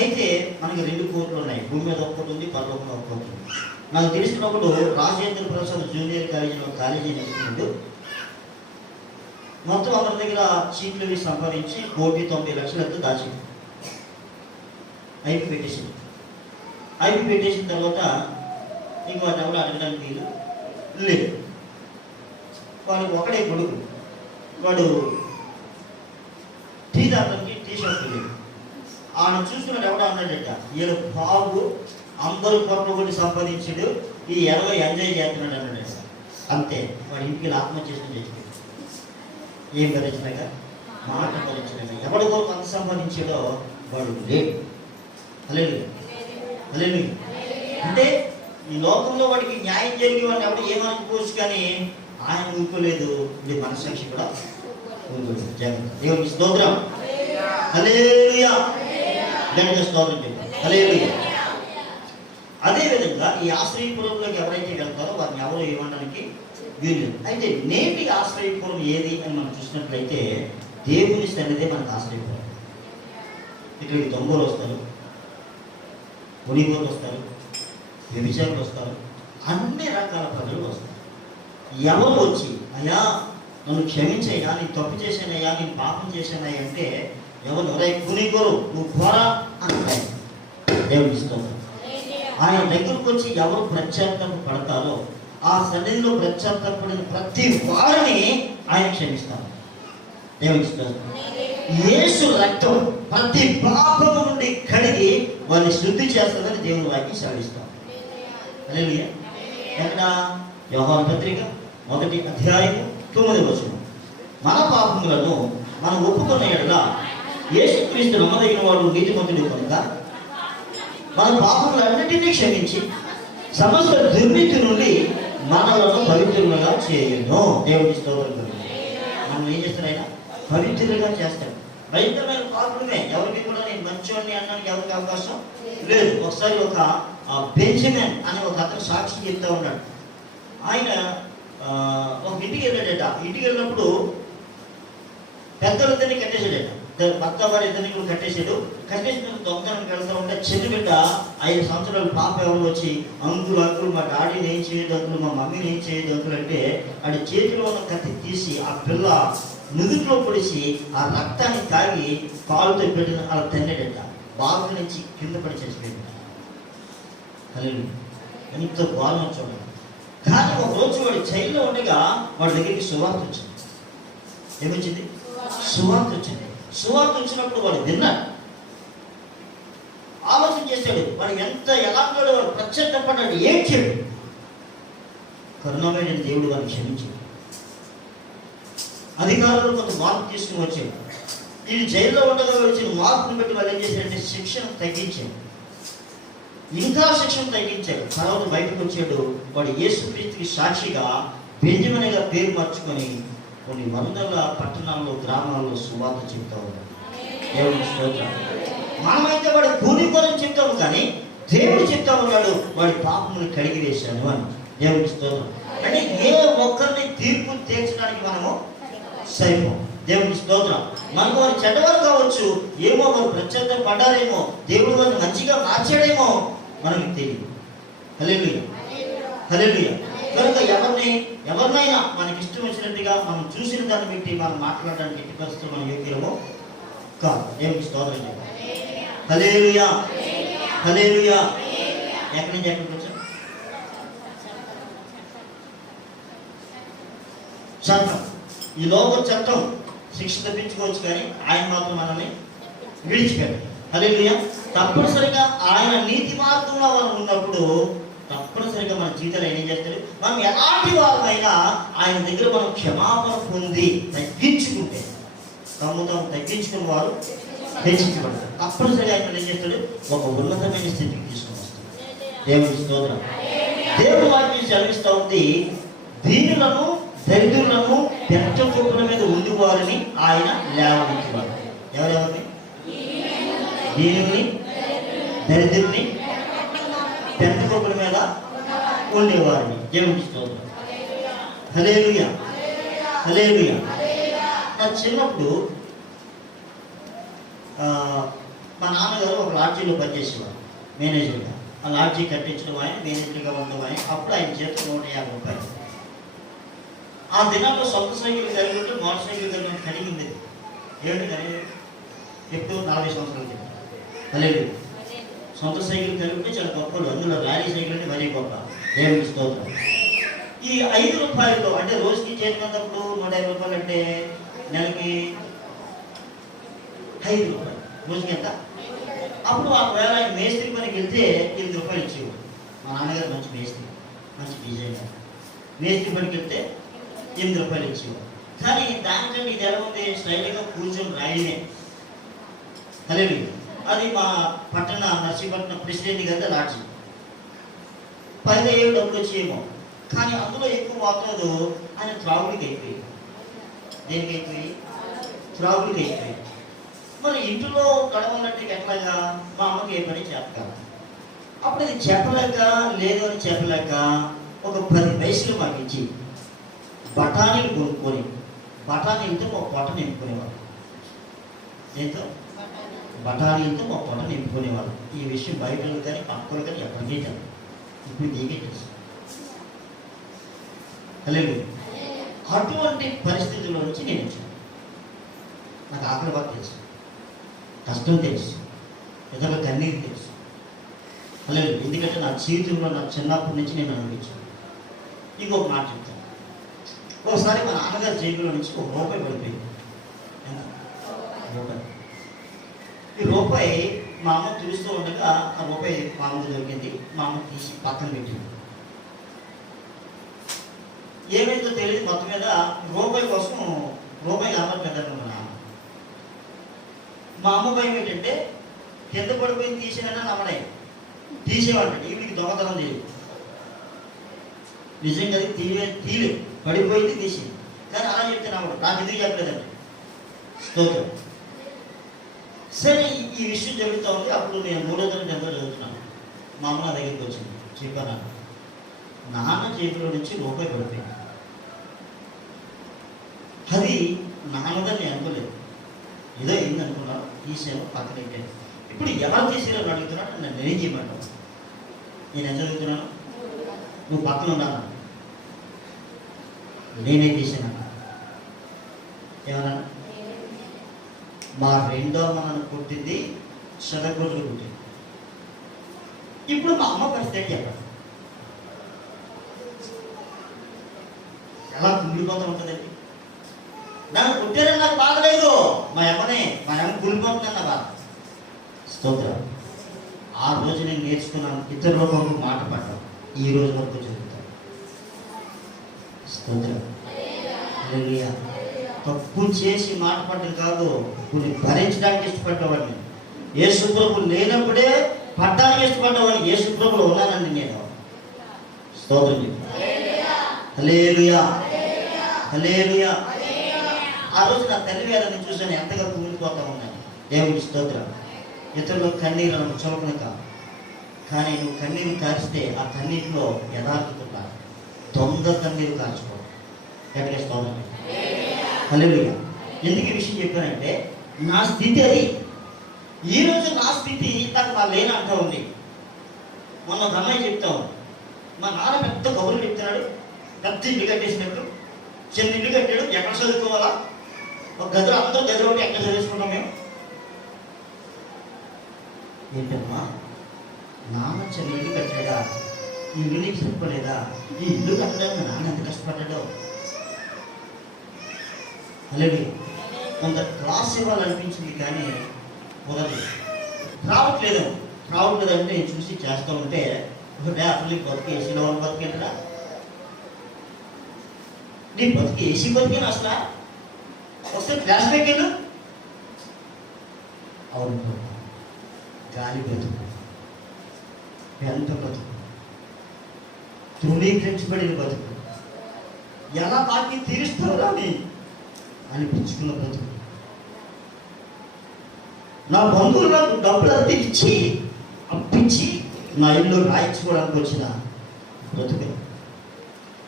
అయితే మనకి 2 కోర్టులు ఉన్నాయి. భూమి మీద ఒక్కటి ఉంది, పరలోకంలో ఒక్కటి ఉంది. నాకు తెలిసినప్పుడు రాజేంద్ర ప్రసాద్ జూనియర్ కాలేజీలో కాలేజీ నడుపుతున్నాడు. మొత్తం అందరి దగ్గర చీట్లు వేసి సంపాదించి 1,90,00,000 దాచి ఐపీ పెట్టేసింది. ఐపీ పెట్టేసిన తర్వాత ఇంక వాటిని ఎవరు అడగడానికి వీలు లేదు. వాడికి ఒకడే కొడుకు. వాడు టీ దాటానికి టీ షర్ట్ లేదు. ఆయన చూసుకున్నాడు, ఎవడో అన్నాడట, వీళ్ళు బాబు అందరూ కోట్ల కొట్టి సంపాదించాడు, ఈ 20 ఎంజాయ్ చేస్తున్నాడు అన్నాడు. అంతే, వాడి ఇంటికి ఆత్మహత్య చేసుకుని చచ్చిపోయాడు. ఏం భరించినాక? మాట భరించినాక. ఎవడి కొరకు అంత సంపాదించాడో వాడు లేడు. హల్లెలూయా, హల్లెలూయా. అంటే ఈ లోకంలో వాడికి న్యాయం జరిగి వాడిని ఎవరు ఏమనుకోవచ్చు, కానీ ఆయన ఊరుకోలేదు. ఇది మనసాక్షి కూడా ఊరుకోలేదు. జాగ్రత్త. దేవునికి స్తోత్రం. హల్లెలూయా. గట్టిగా స్తోత్రం చెప్పండి. హల్లెలూయా. అదేవిధంగా ఈ ఆశ్రయపురంలోకి ఎవరైతే వెళ్తారో వారిని ఎవరు ఏమనడానికి వీలు. అయితే నేటి ఆశ్రయపురం ఏది అని మనం చూసినట్లయితే దేవుని సన్నిధే మనకు ఆశ్రయపురం. ఇక్కడికి దొంగలు వస్తారు, పొలిగోలు వస్తారు, వ్యభిచారులు వస్తారు, అన్ని రకాల ప్రజలు వస్తారు. ఎవరు వచ్చి అయ్యా నన్ను క్షమించయ్యా, నేను తప్పు చేశానయ్యా, నేను పాపం చేశానయ్యా అంటే ఎవరు ఒరే కూనికోరు నువ్వు పోరా అంటాయి. దేవుని స్తోత్రం. ఆయన దగ్గరకు వచ్చి ఎవరు ప్రత్యార్థం పడతారో ఆ సన్నిధిలో ప్రత్యార్థపడిన ప్రతి వారిని ఆయన క్షమిస్తారు. దేవుని స్తోత్రం. యేసు రక్తం ప్రతి పాపము నుండి కడిగి వారిని శుద్ధి చేస్తుందని దేవుని వాక్యం సెలవిస్తాం. హల్లెలూయా. ఎక్కడ? యోహాను పత్రిక 1వ అధ్యాయము 9వ వచనం. మన పాపములను మనం ఒప్పుకున్న యెడల యేసుక్రీస్తు నమ్మదగిన వాడు నీతిమంతుడు కనుక మన పాపములన్నిటినీ క్షమించి సమస్త దుర్నీతి నుండి మనలను పవిత్రులుగా చేయను. దేవుని స్తోత్రం. మనం ఏం చేస్తారు? ఆయన పవిత్రులుగా చేస్తాడు. భయంకరమైన పాపమే. ఎవరికి కూడా నేను మంచోడిని అనడానికి ఎవరికి అవకాశం లేదు. ఒకసారి ఒక బెంజమిన్ అనే ఒక అతను సాక్షి చెప్తా ఉన్నాడు. ఆయన ఒక ఇంటికి వెళ్ళాడట. ఇంటికి వెళ్ళినప్పుడు పెద్దలిద్దరిని కట్టేశాడట. భర్త వారి ఇద్దరిని కూడా కట్టేశాడు. కట్టేసిన దొంగతనానికి వెళ్తూ ఉంటే చిన్న బిడ్డ 5 సంవత్సరాల పాప ఎవరు వచ్చి అంకులు మా డాడీని ఏం చేయదు అంకులు, మా మమ్మీని ఏం చేయదు అంకులు అంటే ఆడి చేతిలో ఉన్న కత్తి తీసి ఆ పిల్ల నుదుట్లో పొడిచి ఆ రక్తాన్ని తాగి పాలుతో పెట్టిన అలా తిన్నాడట. బాగు నుంచి కింద పడి చచ్చిపోయింది. హల్లెలూయా. ఎంతో బాగా చూడండి. కానీ ఒక రోజు వాడి జైల్లో ఉండగా వాడి దగ్గరికి సువార్త వచ్చింది. ఏమొచ్చింది? సువార్త వచ్చింది. సువార్త వచ్చినప్పుడు వాడు విన్నాడు. ఆలోచన చేశాడు. వాడు ఎలాంటి వాడు ప్రత్యర్థపడ్డాడు, ఏడ్చాడు. కరుణమైన దేవుడు వాడిని క్షమించాడు. అధికారులు కొంత మార్పు తీసుకుని వచ్చాడు. వీళ్ళు జైల్లో ఉండగా వచ్చిన మార్పును బట్టి వాళ్ళు ఏం చేశారంటే శిక్షను తగ్గించాడు. ఇంకా శిక్షణ తగ్గించాడు. తర్వాత బయటకు వచ్చాడు. వాడు యేసుక్రీస్తుకి సాక్షిగా బెంజమిన్గా పేరు మార్చుకొని కొన్ని వందల పట్టణాల్లో గ్రామాల్లో సువార్త చెప్తా ఉన్నాడు. దేవుని స్తోత్రం. మనమైతే వాడు కూలిపోరని చెప్తాము, కానీ దేవుడు చెప్తా ఉన్నాడు వాడి పాపముని కడిగి వేశాను అని. దేవుని స్తోత్రం. అంటే ఏ ఒక్కరిని తీర్పు తీర్చడానికి మనము సరిపో. దేవుని స్తోత్రం. మనకు వారు చెడ్డవారు కావచ్చు, ఏమో వారు ప్రత్యర్థం పడ్డారేమో, దేవుడు వారిని మంచిగా మార్చాడేమో మనకి తెలియదు. హల్లెలూయా. హల్లెలూయా. కనుక ఎవరినైనా మనకి ఇష్టం వచ్చినట్టుగా మనం చూసిన దాన్ని బట్టి మనం మాట్లాడడానికి ఎట్టి పరిస్థితులు మనం యోగ్యమో కాదు. దేవునికి స్తోత్రం చెప్పాలి. హల్లెలూయా. హల్లెలూయా. ఎక్కడి నుంచి ఎక్కడికి వచ్చాం? చట్టం. ఈ లోక చట్టం శిక్ష తప్పించుకోవచ్చు, కానీ ఆయన మాత్రం మనల్ని విడిచిపెట్టాలి. హల్లెలూయా. తప్పనిసరిగా ఆయన నీతి మార్గంలో మనం ఉన్నప్పుడు తప్పనిసరిగా మన జీవితాలు ఏం చేస్తాడు? మనం ఎలాంటి వారైనా ఆయన దగ్గర మనం క్షమాపణ పొంది తగ్గించుకుంటే, తమ్ము తగ్గించుకున్న వారు హెచ్చించబడతారు. తప్పనిసరిగా ఆయన ఏం చేస్తాడు? ఒక ఉన్నతమైన స్థితికి తీసుకొని వస్తాడు. దేవుని స్తోత్రం. దేవుని వాక్యం సెలవిస్తూ ఉంది, దీనులను దరిద్రులను పెద్ద కుప్పల మీద ఉండి వారిని ఆయన లేవనెత్తువాడు. ఎవరెవరిని? దీనుల్ని, దరిద్రుల్ని, పెద్ద కుప్పల మీద ఉండేవారిని. దేవుని స్తోత్రం. హల్లెలూయా. హల్లెలూయా. నా చిన్నప్పుడు మా నాన్నగారు ఒక లాడ్జీలో పనిచేసేవారు మేనేజర్గా. ఆ లాడ్జీ కట్టించడం ఆయన, మేనేజర్గా ఉండడం ఆయన. అప్పుడు ఆయన చేతిలో 150 రూపాయలు. ఆ దినాల్లో సొంత సైకిల్ కలిగి ఉంటే మోటార్ సైకిల్ కలిగి కలిగి ఉండేది. ఏమిటి కానీ ఎప్పుడు 40 సంవత్సరాల కింద. హల్లెలూయా. సొంత సైకిల్ కలిగి ఉంటే చాలా గొప్పలు. అందులో ర్యాలీ సైకిల్ అంటే మరీ గొప్ప. దేవుని స్తోత్రం. ఈ 5 రూపాయలు అంటే రోజుకి చేతికంతప్పుడు 150 రూపాయలు అంటే నెలకి 5 రూపాయలు. రోజుకి ఎంత? అప్పుడు ఒకవేళ ఆయన మేస్త్రి పనికి వెళ్తే 8 రూపాయలు ఇచ్చేవాడు. మా నాన్నగారు మంచి మేస్త్రి, మంచి డిజైనర్. మేస్త్రి పనికి వెళ్తే 8 రూపాయలు ఇచ్చేవాడు. కానీ దానికంటే ఇది ఎలా ఉంది? స్టైల్గా కూర్చొని రాయడమే. హల్లెలూయా. అది మా పట్టణ నర్సీపట్నం ప్రెసిడెంట్ గారి లాడ్జీ. పైగా ఏమి డబ్బులు వచ్చేమో, కానీ అందులో ఎక్కువ వాతాదు ఆయన త్రాగుడికి అయిపోయి. దేనికి అయిపోయి? త్రాగుడికి అయిపోయి. మరి ఇంట్లో గడవాలంటే ఎట్లాగా? మా అమ్మకి ఏ పని చెప్పగల. అప్పుడు ఇది చెప్పలేక, లేదు అని చెప్పలేక ఒక 10 పైసలు మాకు ఇచ్చి బఠానీలు కొనుక్కొని, బఠానీలతో మా పొట్ట నింపుకునేవారు. దీంతో బఠానీలతో మా పొట్ట నింపుకునేవారు. ఈ విషయం బయటలు కానీ పక్కలు కానీ ఎప్పటికీ తెలియదు. ఇప్పుడు నీకే తెలుసు. హల్లెలూయా. అటువంటి పరిస్థితుల్లో నుంచి నేను వచ్చాను. నాకు ఆకలి బాగా తెలుసు, కష్టం తెలుసు, ఇతరుల కన్నీరు తెలుసు. అలాగే ఎందుకంటే నా జీవితంలో నా చిన్నప్పటి నుంచి నేను అనుభవించాను. ఇంకొక మాట చెప్తాను. ఒకసారి మా నాన్నగారి జేబులో నుంచి ఒక రూపాయి పడిపోయింది. రూపాయి. ఈ రూపాయి మా అమ్మ చూస్తూ ఉండగా ఆ రూపాయి మా అమ్మకు దొరికింది. మా అమ్మ తీసి పక్కన పెట్టింది. ఏమైందో తెలియదు, మొత్తం మీద రూపాయి కోసం రూపాయి కనబడలేదన్న మా అమ్మ భయం ఏంటంటే కింద పడిపోయింది తీసేనన్నా నమ్మడే తీసేవాడంటే ఈవిడికి దొంగతనం తెలియదు. నిజంగా తీలే పడిపోయింది తీసేది, కానీ అలా చెప్తే నమ్మడు. నాకు ఎందుకు చెప్పలేదండి. స్తోత్రం. సరే ఈ విషయం జరుగుతూ ఉంది. అప్పుడు నేను 3వ తరగతి ఎంతో చదువుతున్నాను. మా అమ్మ నా దగ్గరికి వచ్చింది. చెప్పాను, నాన్న చేతిలో నుంచి రూపాయి పడిపోయింది. అది నాన్నదని నేను అనుకోలేదు, ఏదో ఏంది అనుకున్నాను. తీసాను, పక్కన పెట్టాను. ఇప్పుడు ఎవరు తీసారని అడుగుతున్నాడు. నన్ను నేనేం చేయమంటావు? నేను ఎంత చదువుతున్నాను, నువ్వు పక్కన ఉన్నాను, నేనే తీసాను. ఏమన్నా మా రెండో మనను పుట్టింది శతకోట్లు పుట్టింది. ఇప్పుడు మా అమ్మ పరిస్థితి చెప్పండి, ఎలా కుమిలిపోతూ ఉంటుందండి. నన్ను పుట్టారని నాకు బాధలేదు, మా అమ్మ కుమిలిపోతుందన్న బాధ. స్తోత్రం. ఆ రోజు నేను నేర్చుకున్నాను, ఇతరుల కొరకు మాట పడ్డాను. ఈ రోజు వరకు చదువుతాను. స్తోత్రం. హల్లెలూయా. తప్పు చేసి మాట పడ్డం కాదు, కొన్ని భరించడానికి ఇష్టపడ్డవాడిని. యేసు ప్రభువు లేనప్పుడే పడ్డానికి ఇష్టపడ్డవాడిని. యేసు ప్రభువులో ఉన్నానండి నేను. స్తోత్రం. హల్లెలూయా, హల్లెలూయా. ఆ రోజు నా తల్లి వేళని చూసాను, ఎంతగా కుమిలిపోతా ఉన్నాను. దేవుడి స్తోత్రం. ఇతరులు కన్నీరు చూడక, కానీ నువ్వు కన్నీరు కారిస్తే ఆ కన్నీటిలో యథార్థత ఉండాలి. దొంగ కన్నీరు కార్చుకో. ఎక్కడికి స్తోత్రం. హల్లెలూయా. ఎందుకు ఈ విషయం చెప్పానంటే నా స్థితి అది. ఈరోజు నా స్థితి నాకు మా లేని అంటూ ఉంది. మొన్న ఒక అమ్మాయి చెప్తా ఉంది, మా నాన్న పెద్ద కబుర్లు చెప్తున్నాడు, పెద్ద ఇల్లు కట్టేసినట్టు. చిన్న ఇల్లు కట్టాడు, ఎక్కడ చదువుకోవాలా? ఒక గదిలో అందరూ గదిలో ఉంటే ఎక్కడ చదువుకుంటాం మేము? ఏంటమ్మా, నాన్న చిన్న ఇల్లు కట్టాడా? ఈ ఇల్లు నీకు సరిపోలేదా? ఈ ఇల్లు కట్టడానికి నాన్న ఎంత కష్టపడ్డాడో. అలాగే కొంత క్లాస్ ఇవ్వాలనిపించింది, కానీ కుదరలేదు. రావట్లేదు అంటే నేను చూసి చేస్తూ ఉంటే ఒకటే అసలు నీ బతికి ఏసీలో ఉన్న బతికేంటరా? నీ బతికి ఏసీ బతికేనా అసలు? ఒకసారి క్లాస్ వెళ్ళు. అవును, గాలి బతుకు, పెంట బతుకు, తృణీకరించబడిన బతుకు, ఎలా బాకీ తీరుస్తావురా అని అనిపించుకున్న బ్రతుకు. నా బంధువులు నాకు డబ్బులు అప్పించి నా ఇల్లు రాయించుకోవడానికి వచ్చిన బ్రతుకు.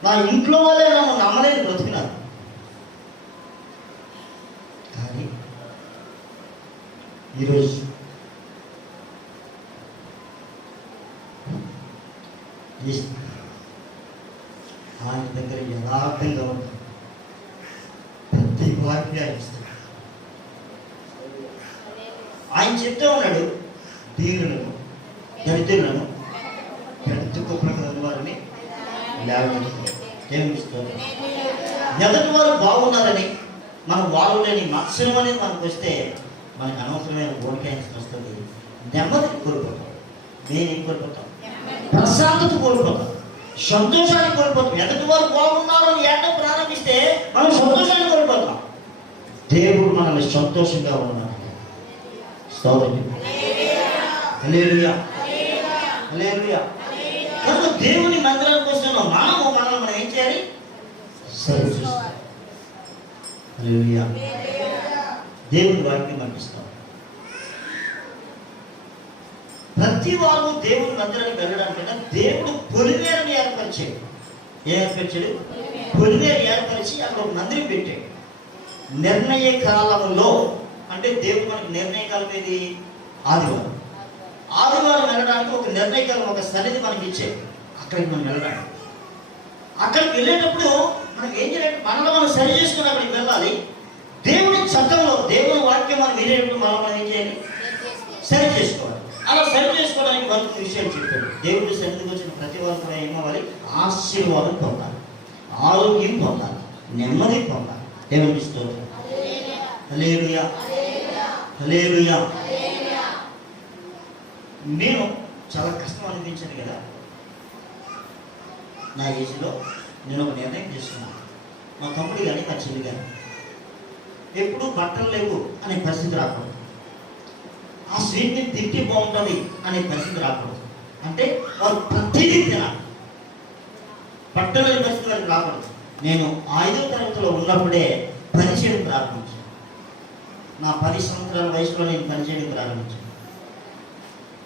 నా ఇంట్లో వాళ్ళే నన్ను నమ్మలేని బ్రతుకున్నారు. కానీ ఈరోజు ఆయన దగ్గర యథార్థంగా ఉంటాం. ప్రతి వారికి ఆయన ఇస్తాడు. ఆయన చెప్తూ ఉన్నాడు, దీనులను దరిద్రులను పెద్ద కుప్పలకు వారిని లేవనెత్తుతాడు. దేవునిస్తాడు. ఎదుటి వారు బాగున్నారని మనం బాగులేని మత్సరం అనేది మనకు వస్తే మనకు అనవసరమైన ఓడికాయ వస్తుంది. నెమ్మదిని కోల్పోతాం, నేనేం కోల్పోతాం? ప్రశాంతత కోల్పోతాం, సంతోషాన్ని కోల్పోతాం. ఎదుటి వారు బాగున్నారు ఏటో ప్రారంభిస్తే మనం సంతోషాన్ని కోల్పోతాం. దేవుడు మనల్ని సంతోషంగా ఉన్నాడు. స్తోత్రం. హల్లెలూయా, హల్లెలూయా. కనుక దేవుని మందిరానికి వస్తున్న మనల్ని ఏం చేయాలి? సరి చూస్తాం. హల్లెలూయా. దేవుని వాక్యం పంపిస్తాం. ప్రతి వారు దేవుని మందిరానికి వెళ్ళడానికన్నా దేవుడు పొలిమేరని ఏర్పరిచాడు. ఏర్పరిచాడు? పొలిమేర ఏర్పరిచి అక్కడ ఒక మందిరం పెట్టాడు. నిర్ణయ కాలంలో, అంటే దేవుడు మనకి నిర్ణయ కాలం ఏది? ఆదివారం. ఆదివారం వెళ్ళడానికి ఒక నిర్ణయ కాలం, ఒక సన్నిధి మనకి ఇచ్చాడు. అక్కడికి మనం వెళ్ళడానికి. అక్కడికి వెళ్ళేటప్పుడు మనం ఏం చేయాలి? మనలో మనం సరి చేసుకుని అక్కడికి వెళ్ళాలి. దేవుని చట్టంలో దేవుని వాక్యం మనం వినేటప్పుడు మనం ఏం చేయాలి? సరి చేసుకోవాలి. అలా సరి చేసుకోవడానికి మనకు విషయాలు చెప్పాడు. దేవుడి సన్నిధికి వచ్చిన ప్రతి వారు కూడా ఏమవ్వాలి? ఆశీర్వాదం పొందాలి, ఆరోగ్యం పొందాలి, నెమ్మది పొందాలి. దేవునికి స్తోత్రం. హల్లెలూయా, హల్లెలూయా. నేను చాలా కష్టం అనిపించాను కదా నా ఏజ్లో. నేను ఒక నిర్ణయం తీసుకున్నాను. మా తమ్ముడు కానీ మా చెల్లి కానీ ఎప్పుడు బట్టలు లేవు అనే పరిస్థితి రాకూడదు. ఆ స్వీట్ని తింటే బాగుంటుంది అనే పరిస్థితి రాకూడదు. అంటే వారు ప్రతిదీ తినాలి, బట్టలు లేని పరిస్థితి వారికి రాకూడదు. నేను 5వ తరగతిలో ఉన్నప్పుడే పనిచేయడం ప్రారంభించాను. నా 10 సంవత్సరాల వయసులో నేను పనిచేయడం ప్రారంభించాను.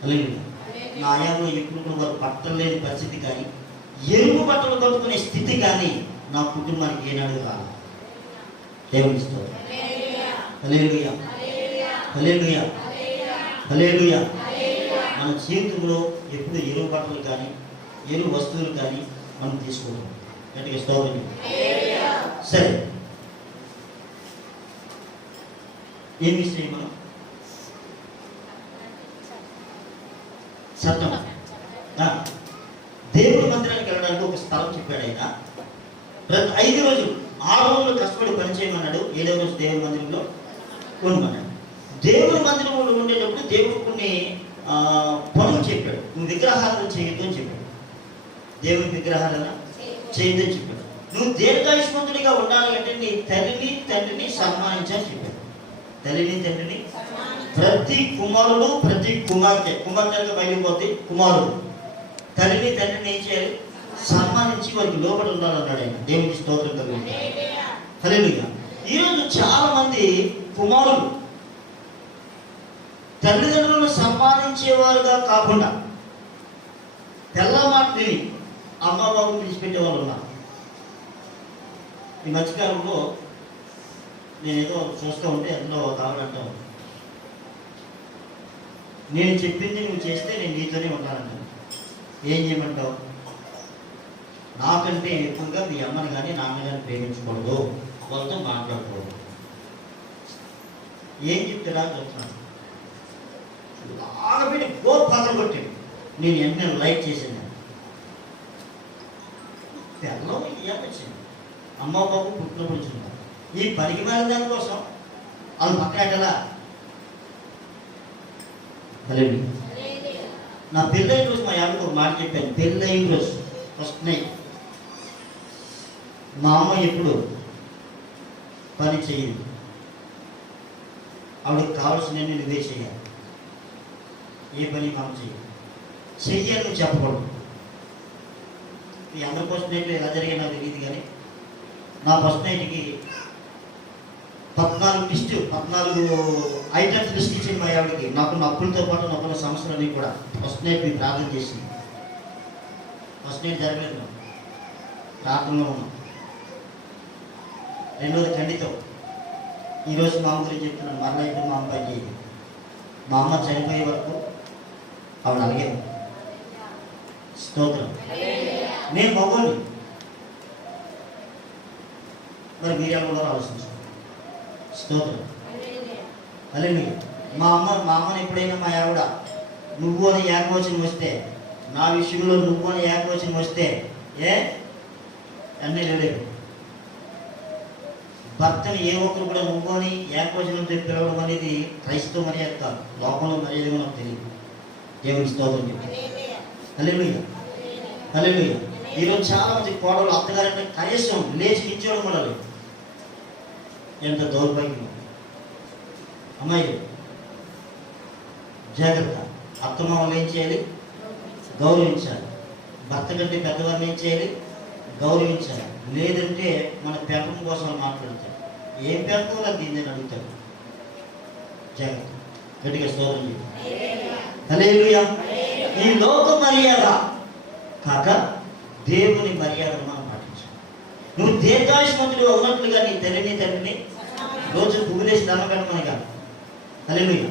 అలాగే నా ఆయాలో ఎప్పుడు వారు బట్టలు లేని పరిస్థితి కానీ, ఎరుపు బట్టలు కట్టుకునే స్థితి కానీ నా కుటుంబానికి ఏనాడు రాదు. దేవుని స్తోత్రం. హల్లెలూయా, హల్లెలూయా, హల్లెలూయా. మన జీవితంలో ఎప్పుడు ఎరువు బట్టలు కానీ ఎరువు వస్తువులు కానీ మనం తీసుకోవడం. గట్టిగా స్తోత్రం. సరే, ఏం విషయం? మనం చట్టం. దేవుడి మందిరానికి వెళ్ళడానికి ఒక స్థలం చెప్పాడు ఆయన. ప్రతి 5 రోజులు 6 రోజులు కష్టపడి పనిచేయమన్నాడు. 7వ రోజు దేవుడి మందిరంలో ఉండమన్నాడు. దేవుడి మందిరంలో ఉండేటప్పుడు దేవుడు కొన్ని పనులు చెప్పాడు. నువ్వు విగ్రహాలను చేయొద్దు అని చెప్పాడు. దేవుని విగ్రహాలను చేయొద్దని చెప్పాడు. నువ్వు దీర్ఘాయుష్మంతుడిగా ఉండాలి అంటే నీ తల్లిని తండ్రిని సన్మానించాలని చెప్పాడు. తల్లిని తండ్రిని, ప్రతి కుమారుడు ప్రతి కుమార్తెగా బయలుపోతే కుమారుడు తల్లిని తండ్రిని ఏం చేయాలి? సన్మానించి వారికి లోబడి ఉండాలన్నాడు ఆయన. దేవునికి స్తోత్రం కలుగుతుంది. హల్లెలూయా. ఈరోజు చాలా మంది కుమారులు తల్లిదండ్రులను సన్మానించేవారుగా కాకుండా తెల్ల మాట విని అమ్మబాబు విడిచిపెట్టే వాళ్ళు ఉన్నారు. ఈ మధ్యకాలంలో నేను ఏదో చూస్తూ ఉంటే అందులో తాగడంటాం, నేను చెప్పింది నువ్వు చేస్తే నేను నీతోనే ఉంటానంటాను. ఏం చేయమంటావు? నాకంటే ఎక్కువగా మీ అమ్మని కానీ నాన్న కానీ ప్రేమించకూడదు, వాళ్ళతో మాట్లాడకూడదు. ఏం చెప్తాడా చెప్తున్నాను. బాగా పెట్టి గోప్ పగలు కొట్టాడు. నేను వెంటనే లైక్ చేసింది. తెల్లం ఏమొచ్చింది? అమ్మ బాబు పుట్టినప్పుడు వచ్చింది. ఈ పనికి మారిన దానికోసం వాళ్ళు పక్కనలా. నా పెళ్ళైన రోజు మా ఆవిడకి ఒక మాట చెప్పాను. పెళ్ళైన రోజు ఫస్ట్ నైట్ మా అమ్మ ఎప్పుడు పని చేయదు. ఆవిడకి కావాల్సిన నువ్వే చేయాలి. ఏ పని మా అమ్మ చెయ్యాలి నువ్వు చెప్పకూడదు. ఈ అందరి ఫస్ట్ నైట్లో ఎలా జరిగే నాకు తెలియదు, కానీ నా ఫస్ట్ నైట్కి 14 ఐటమ్స్ లిస్ట్ ఇచ్చింది మా ఆవిడకి. నాకున్న అప్పులతో పాటు నాకున్న సమస్యలన్నీ కూడా ఫస్ట్ నైట్ మీరు ప్రార్థన చేసింది. ఫస్ట్ నైట్ జరగలేదు, నాకు ప్రార్థనలో ఉన్నాం. రెండోది ఖండితం. ఈరోజు మా అమ్మ గురించి చెప్తున్నాను. మరలా ఇప్పుడు మా అమ్మ పని చేయదు. మా అమ్మ చనిపోయే వరకు ఆవిడ అలాగే ఉంది. స్తోత్రం. నేను మగోని, మరి మీరేమో ఆలోచించారు. స్తోత్రం. అలాగే మా అమ్మని ఎప్పుడైనా మా ఆవిడ నువ్వు అని ఏకవచనం వస్తే, నా విషయంలో నువ్వు అని ఏకవచనం వస్తే అన్నీ లేవు. భర్తని ఏ ఒక్కరు కూడా నువ్వు అని ఏకవచనంతో పిలవడం అనేది క్రైస్తవ మర్యాద కాదు, లోకంలో మర్యాదగా నాకు తెలియదు. దేవుని స్తోత్రం చెప్పి. హల్లెలూయా, హల్లెలూయా. ఈరోజు చాలా మంది కోడలు అత్తగారంటే కనీసం లేచి నిల్చోవడం కూడా లేదు. ఎంత దౌర్భాగ్యం. అమ్మాయిలు జాగ్రత్త. అత్తమామలు ఏం చేయాలి? గౌరవించాలి. భర్త కంటే పెద్దవారిని ఏం చేయాలి? గౌరవించాలి. లేదంటే మన పెంపకం కోసం మాట్లాడతారు. ఏం పెంపకం నాకు దీన్ని అడుగుతారు. జాగ్రత్త. గట్టిగా స్తోత్రం చెప్పి. హల్లెలూయా. ఈ లోక మర్యాద కాక దేవుని మర్యాదను మనం పాటించాలి. నువ్వు దీర్ఘాయుష్మంతుడు ఉన్నట్లుగా నీ తండ్రిని రోజు పువ్వులేసి దండం కట్టమని కాదు. హల్లెలూయా.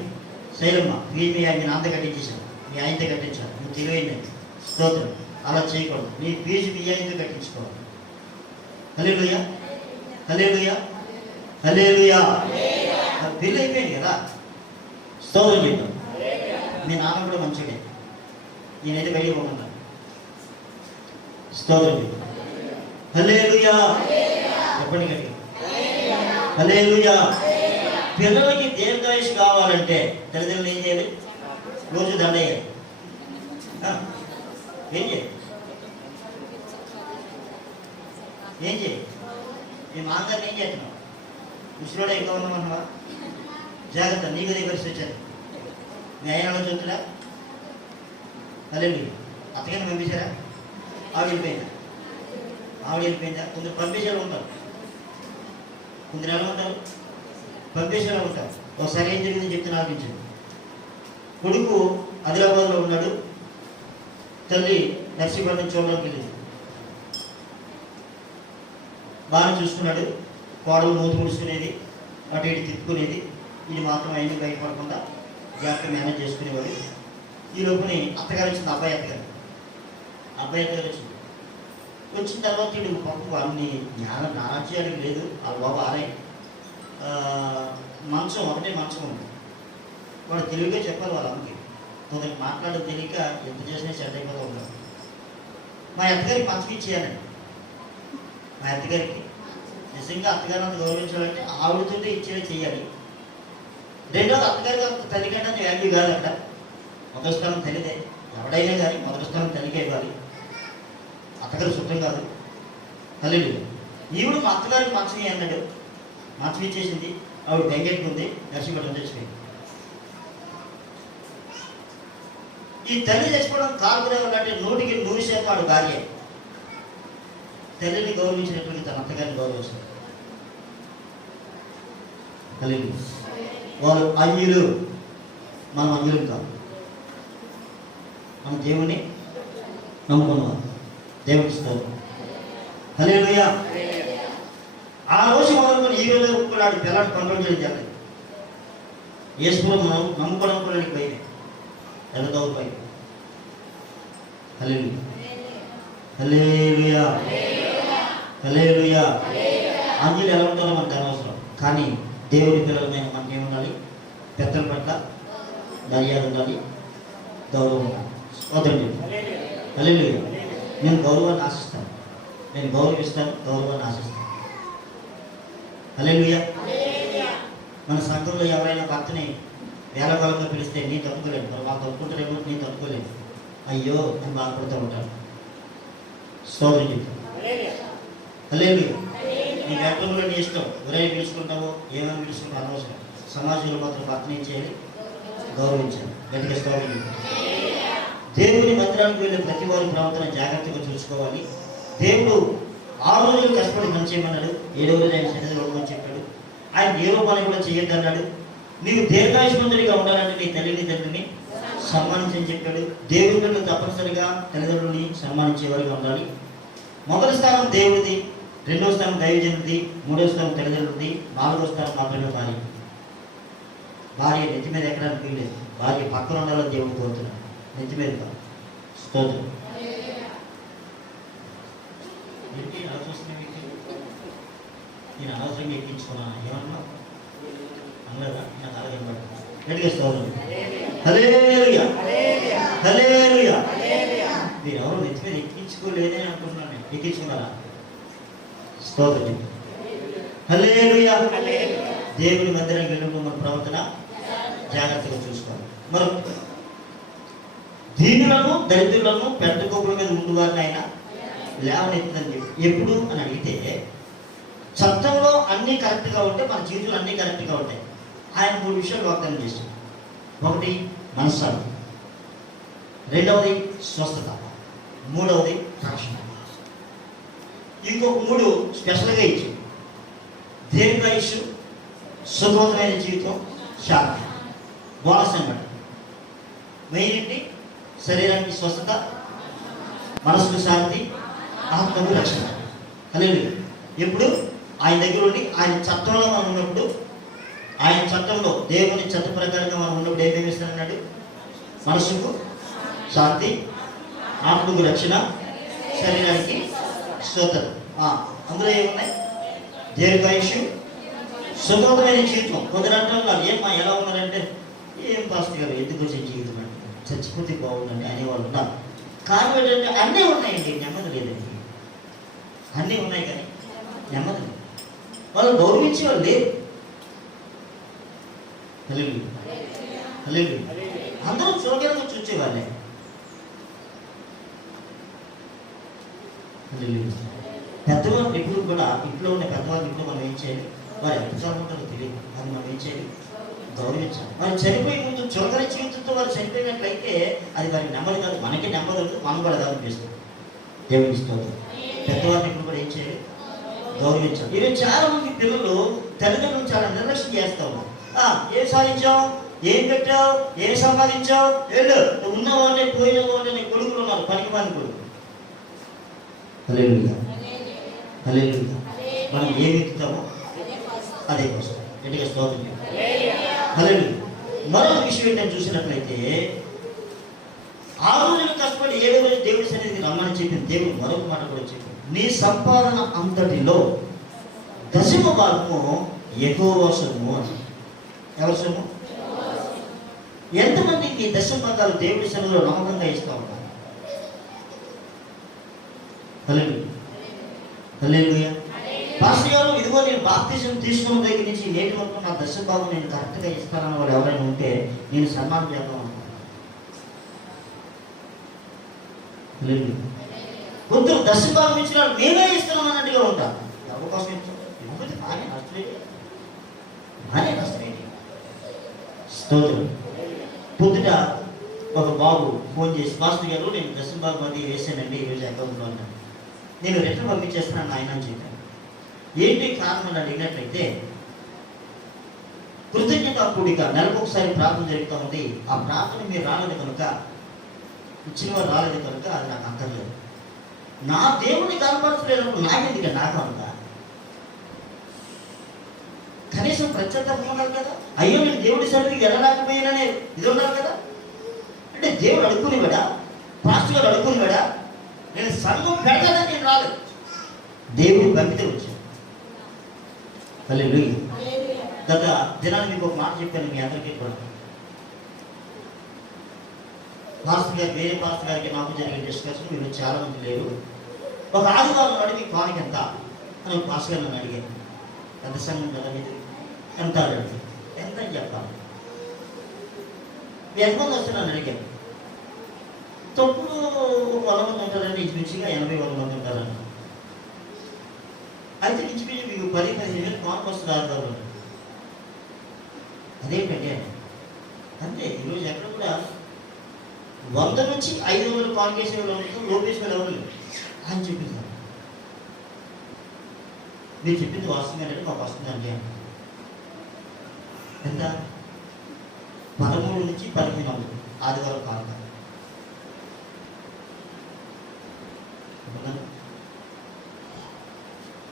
శైలమ్మ మీ నాన్న కట్టించేశాను, మీ ఆయనతో కట్టించాను, నువ్వు తెలివైందండి. స్తోత్రం. అలా చేయకూడదు. నీ ఫీజు మీ ఆయనతో కట్టించుకోవాలి. హల్లెలూయా, హల్లెలూయా, హల్లెలూయా. పెళ్ళి అయిపోయింది కదా, స్తోత్రం చేద్దాం. మీ నాన్న కూడా మంచిడే, నేనైతే బయటికి పోకుండా స్తోత్రం చేద్దాం. హల్లెలూయా, చెప్పండి గట్టిగా హల్లెలూయా. పిల్లలకి దీర్ఘాయుష్ కావాలంటే తల్లిదండ్రులు ఏం చేయాలి? రోజు దండ వేయాలి. ఏం చేయాలి? ఏం చేయాలి? మీ మాంగారిని ఏం చేస్తున్నావు? ముసలోడే ఎక్కువ ఉన్నామన్నా, జాగ్రత్త, నీకు దగ్గర వచ్చాను. మీ అయ్యా చూస్తున్నా హల్లెలూయా. అత్తగారిని పంపించారా? ఆవిడ వెళ్ళిపోయిందా? ఆవిడ వెళ్ళిపోయిందా? కొందరు పంపించారు ఉంటారు, కొందరు ఎలా ఉంటారు? పంపించారు ఉంటారు. ఒకసారి ఏం జరిగిందని చెప్తే ఆలోచించండి. కొడుకు ఆదిలాబాద్లో ఉన్నాడు, తల్లి నర్సీపట్నం చూడడానికి వెళ్ళింది. బాగా చూసుకున్నాడు, కోడలు మూతి ముడుచుకునేది, అటు ఇటు తిప్పుకునేది. ఇది మాత్రం అయినా భయపడకుండా జాగ్రత్త మేనేజ్ చేసుకునేవాడు. ఈ లోపుని అత్తగారు వచ్చింది, అబ్బాయి అత్తగారు వచ్చింది. వచ్చిన తర్వాత వీడు పాపం వాడిని నారాజ్యానికి లేదు, ఆ బాబు ఆరాయి మంచం ఒకటే మంచం ఉంది. వాడు తెలివిగా చెప్పాలి వాళ్ళ అమ్మకి, కొందరికి మాట్లాడడం తెలియక ఎంత చేసినా సెట్ అయిపోతూ ఉంటారు. మా అత్తగారికి మంచం ఇచ్చేయాలండి. మా అత్తగారికి నిజంగా అత్తగారిని అంత గౌరవించాలంటే ఆవిడతోనే ఇచ్చేలా చేయాలి. రెండోది అత్తగారికి అంత తల్లికంటే అంత వాల్యూ కాదు. అక్కడ మొదటి స్థానం తల్లిదే, ఎవడైనా కానీ మొదటి స్థానం తల్లికే ఇవ్వాలి. అత్తగారు శుభ్రం కాదు. హల్లెలూయా. ఈవిడ మా అత్తగారికి మంచం అన్నాడు, మంచం ఇచ్చేసింది. ఆవిడ బెంగెట్టుకుంది, నర్సీపట్నం చచ్చిపోయింది. ఈ తల్లి చచ్చిపోవడం కారణం అంటే 100% వాడు భార్య. తల్లిని గౌరవించినటువంటి తన అత్తగారిని గౌరవించారు. హల్లెలూయా. వాళ్ళు అన్యులు, మనం అన్యులం కాదు. మన దేవుని నమ్ముకున్నవారు, దేవుడికి స్తోత్రం. హల్లెలూయా. ఆ రోజు మొదలుకొని ఈ రోజు కూడా పిల్లలు కంట్రోల్ చేయడం జరగదు. యేసుని మనం నమ్ముకోవడానికి భయమే, ఎల్లదోరు భయం. హల్లెలూయా, హల్లెలూయా, హల్లెలూయా. ఆంజనేయులు ఎలా ఉంటారో మనకు అనవసరం, కానీ దేవుడి పిల్లలమైన మనకి ఏముండాలి? పెద్దల పట్ల మర్యాద ఉండాలి, గౌరవం ఉండాలి. వద్దండి, హల్లెలూయా. నేను గౌరవాన్ని ఆశిస్తాను, నేను గౌరవిస్తాను, గౌరవాన్ని ఆశిస్తాను. హల్లెలూయా. మన సంఘంలో ఎవరైనా భర్తని వేలకాలంగా పిలిస్తే నీ తప్పుకోలేను, మరి వాళ్ళు తప్పుకుంటారేమో, నీ తప్పుకోలేను, అయ్యో అని బాధపడుతూ ఉంటాను. స్తోత్రం చెప్తాను. హల్లెలూయా. నీ బెడ్రూమ్లో నీ ఇష్టం, ఎవరైనా పిలుచుకుంటావో ఏమైనా పిలుచుకుంటావు అనవసరం. సమాజంలో మాత్రం భర్తని చేయాలి, గౌరవించాలి. గట్టిగా స్తోత్రం చెప్తాను. దేవుని మందిరానికి వెళ్ళే ప్రతి వారి ప్రవర్తన జాగ్రత్తగా చూసుకోవాలి. దేవుడు 6 రోజులు కష్టపడి పని చేయమన్నాడు, 7వ రోజు ఆయన సన్నిధిలో ఉండమని చెప్పాడు. ఆయన ఏ రూపాన్ని కూడా చేయొద్దు అన్నాడు. నీవు దీర్ఘాయుష్మంతుడిగా ఉండాలంటే నీ తండ్రిని సన్మానించని చెప్పాడు. దేవుడి పిల్లలు తప్పనిసరిగా తల్లిదండ్రులని సన్మానించేవారిగా ఉండాలి. మొదటి స్థానం దేవుడిది, 2వ స్థానం దైవజనుడిది, 3వ స్థానం తల్లిదండ్రులది, 4వ స్థానం మాత్రమే భార్య. భార్య నెత్తి మీద ఎక్కడానికి వీలేదు, భార్య పక్కన ఉండాలని దేవుడు కోరుతున్నాడు, నెత్తి మీద కాదు. స్తోత్రం. నేను అనవసరంగా ఎక్కించుకున్నాను, ఏమన్నా అనలేదా? నాకు అలాగే పడుతుంది. గట్టిగా స్తోత్రం. హల్లెలూయా, హల్లెలూయా. మీరు ఎవరు నెత్తి మీద ఎక్కించుకోలేదే అనుకుంటున్నాను, నేను ఎక్కించుకున్నారా? స్తోత్రం. హల్లెలూయా. దేవుని మందిరానికి వెళ్ళినప్పుడు మన ప్రవర్తన జాగ్రత్తగా చూసుకోవాలి. మరి దీనులను దరిద్రులను పెద్ద కొబ్బరి మీద ముందు వారిని ఆయన లేవనెత్తుందని చెప్పి ఎప్పుడు అని అడిగితే, చట్టంలో అన్నీ కరెక్ట్గా ఉంటే మన జీవితంలో అన్నీ కరెక్ట్గా ఉంటాయి. ఆయన 3 విషయాలు వాగ్దానం చేశాడు. ఒకటి మనశ్శాంతి, రెండవది స్వస్థత, మూడవది రక్షణ. ఇంకొక 3 స్పెషల్గా ఇచ్చాడు. దీర్ఘాయుష్, సుఖవంతమైన జీవితం, శాంతి. బోనస్ అన్నమాట. మెయిన్ ఏంటి? శరీరానికి స్వస్థత, మనసుకు శాంతి, ఆత్మకు రక్షణ. హల్లెలూయా. ఎప్పుడు ఆయన దగ్గర ఉండి ఆయన చట్టంలో మనం ఉన్నప్పుడు, ఆయన చట్టంలో దేవుని చట్ట ప్రకారంగా మనం ఉన్నప్పుడు ఏమేమి ఇస్తానన్నాడు? మనసుకు శాంతి, ఆత్మకు రక్షణ, శరీరానికి స్వస్థత. అందులో ఏమున్నాయి? దీర్ఘాయుష్యు, సుఖమైన జీవితం. కొందరు అంటారు ఏమ్మా ఎలా ఉన్నారంటే, ఏం పాస్టర్ గారు ఎందుకు వచ్చే జీవితం అంటే చచ్చిపోతే బాగుందండి అనేవాళ్ళు ఉన్నారు. కారణం ఏంటంటే అన్నీ ఉన్నాయండి, నెమ్మది లేదండి. అన్నీ ఉన్నాయి కానీ నెమ్మది లేదు. వాళ్ళు గౌరవించే వాళ్ళు లేరు. అందరూ చులకనగా చూసేవాళ్ళే. పెద్దవాళ్ళు ఎప్పుడు కూడా ఇంట్లో ఉన్న పెద్దవాళ్ళు ఇంట్లో మనం ఏం చేయాలి? వారు ఎంత చదువుకుంటారో తెలియదు, అది మనం ఏం చేయాలి? గౌరవించాలి. వారు చనిపోయే ముందు చులకన జీవితంతో వారు చనిపోయినట్లయితే అది వారికి నెమ్మది కాదు, మనకి నెమ్మది అవుతుంది, మనం కూడా గౌరవిస్తాం. దేవుని స్తోత్రం. పెద్దవారిని ఇప్పుడు కూడా ఏం చేయాలి? గౌరవించాలి. ఈరోజు చాలా మంది పిల్లలు తల్లిదండ్రులు చాలా నిర్లక్ష్యం చేస్తూ ఉన్నారు. ఏం సాధించావు, ఏం పెట్టావు, ఏం సంపాదించావు, వెళ్ళు, ఉన్న వాళ్ళే పోయిన వాళ్ళే నీ కొడుకులు ఉన్నారు, పనికి మంది కొడుకు. మనం ఏమి ఎత్తుతామో అదే కోసం గట్టిగా స్తోత్రం. మరొక విషయం ఏంటని చూసినట్లయితే 6 రోజులు కష్టపడి 7వ రోజు దేవుడి సన్నిధికి రమ్మని చెప్పిన దేవుడు మరొక మాట కూడా చెప్పాడు. నీ సంపాదన అంతటిలో 10వ భాగము యెహోవా సొమ్ము అని. ఎవరి సొమ్ము? ఎంతమంది ఈ 10వ భాగాలు దేవుడి సన్నిధిలో నమ్మకంగా ఇస్తూ ఉంటారు? హల్లెలూయా. పాస్టర్ గారు ఇదిగో నేను బాప్తిజం తీసుకున్న దగ్గర నుంచి నేటి వరకు నా 10వ భాగం నేను కరెక్ట్గా ఇస్తానన్న వాళ్ళు ఎవరైనా ఉంటే నేను సన్మానం చేద్దాం అనుకుంటాను. కొంచెం 10వ భాగం ఇచ్చిన మేమే ఇస్తున్నాం అన్నట్టుగా ఉంటాను. ఎవరి కోసం ఇస్తాం? ఎందుకంటే బాగానే నష్టమేంటి? స్తోత్రం. పొద్దుట ఒక బాబు ఫోన్ చేసి, పాస్టర్ గారు నేను 10వ భాగం అది వేసానండి ఈరోజు అకౌంట్లో అన్నాను. నేను రిటర్న్ పంపించేస్తున్నాను ఆయన అని చెప్పాను. ఏంటి కారణం అని అడిగినట్లయితే, కృతజ్ఞత కూడిక నెలకు ఒకసారి ప్రార్థన జరుగుతూ ఉంది. ఆ ప్రార్థన మీరు రాలేదు కనుక, ఇచ్చిన వారు రాలేదు కనుక అది నాకు అక్కర్లేదు. నా దేవుడిని కనపరచలేనప్పుడు నాకెందుకు? నాకు అంత కనీసం ప్రత్యేకత ఉండాలి కదా. అయ్యో నేను దేవుడి సన్నిధికి వెళ్ళలేకపోయాననే ఇది ఉండాలి కదా. అంటే దేవుడు అడుక్కునేవాడా? పాస్టర్ గారు అడుక్కునేవాడా? నేను సంఘం పెడతానని నేను రాలేదు, దేవుడు పంపితే వచ్చాను. హల్లెలూయా. గత దినాన్ని మీకు ఒక మాట చెప్పాను మీ అందరికీ కూడా. పాస్టర్ గారు, వేరే పాస్టర్ గారికి నాకు జరిగిన డిస్కషన్, మీరు చాలా మంది లేరు. ఒక ఆదివారం అడిగి కానుక ఎంత అని పాస్టర్ గారు నన్ను అడిగాను. ఎంత సంఘం కదా మీరు, ఎంత అడిగి ఎంత అని చెప్పాలి. ఎంతమంది వస్తున్నాను అడిగాను. తప్పుడు 100 మంది ఉంటారండి, ఇంచుమించుగా 80-100 మంది ఉంటారండి. అయితే ఇంచుమించు మీకు 10-15 వేలు కానుక వస్తుంది ఆదివారం. అదేంటండి అంటే ఈరోజు ఎక్కడ కూడా 100 నుంచి 500 కాల్ చేసే వాళ్ళు ఉంటారు, లోపేసి వాళ్ళు ఎవరు అని చెప్పింది. మీరు చెప్పింది వస్తుందంటే మాకు వస్తుందండి అని. ఎంత? 13 నుంచి 15 ఆదివారం కానుక.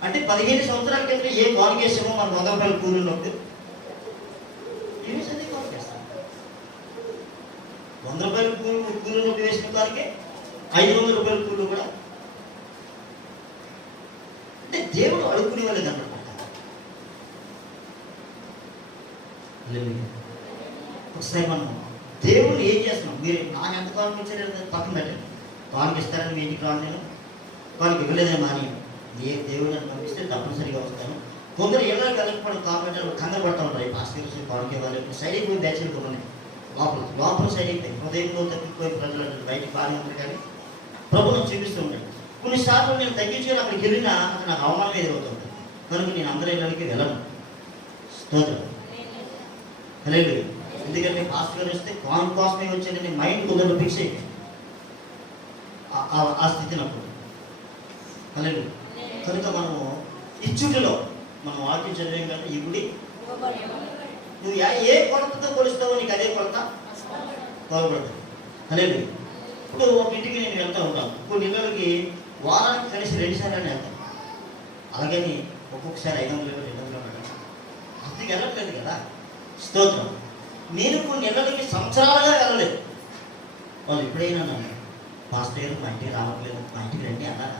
అంటే 15 సంవత్సరాల కింద ఏ కాల్ చేసామో మనకు 100 రూపాయలు కూలి ఉన్నప్పుడు ఏమి చదివి కాల్ చేస్తాం. 100 రూపాయలు కూలి నొప్పి వేసిన దానికే 500 రూపాయల కూలి కూడా. అంటే దేవుడు అడుగుకునే వాళ్ళే అన్నమాట. ఒకసారి మనం దేవుడు ఏం చేస్తున్నాం? మీరు నాకు ఎంత కాలం ఇచ్చారు పక్కన పెట్టండి. కానుక ఇస్తారని మీ ఇంటికి రాను, నేను కానుక ఇవ్వలేదని మాని దేవుడు నన్ను పంపిస్తే తప్పనిసరిగా వస్తాను. కొందరు ఏళ్ళకి వెళ్ళకపోవడం కాబట్టి కంగారు పడతా ఉంటారు. పాస్టర్ గారు కానుక ఇవ్వాలి, సైడ్ అయిపోయి బ్యాచ్లు కూడా ఉన్నాయి. లోపల సైడ్ అయిపోయి హృదయంలో తగ్గిపోయి ప్రజలు బయటికి బాగా ఉంటారు. కానీ ప్రభుత్వం చూపిస్తూ ఉంటాడు. కొన్నిసార్లు నేను తగ్గించుకొని అక్కడికి వెళ్ళినా నాకు అవమానం ఎదురవుతుంది కనుక నేను అందరి ఇళ్ళకి వెళ్ళను. స్తోత్రం. హల్లెలూయా. ఎందుకంటే పాస్టర్ గారు వస్తే కానుక కోసమే వచ్చానని మైండ్ కొందరు ఫిక్స్ అయిపోయింది ఆ స్థితినప్పుడు. హల్లెలూయా. కనుక మనము ఇచ్చుటిలో మనం వాక్యం చదివాం కదా, ఈ గుడి నువ్వు ఏ కొలతతో కొలుస్తావో నీకు అదే కొలత కోరబడుతుంది. హల్లెలూయా. ఇప్పుడు ఒక ఇంటికి నేను వెళ్తూ ఉంటాను. కొన్ని ఇళ్ళకి వారానికి కలిసి 2 సార్లు వెళ్తాను. అలాగని ఒక్కొక్కసారి 500 200 అందుకు వెళ్ళట్లేదు కదా. స్తోత్రం. నేను కొన్ని ఇళ్ళకి సంవత్సరాలుగా వెళ్ళలేదు. వాళ్ళు ఎప్పుడైనా నన్ను పాస్టర్ గారు మా ఇంటికి రావట్లేదు, మా ఇంటికి రండి అన్నారు.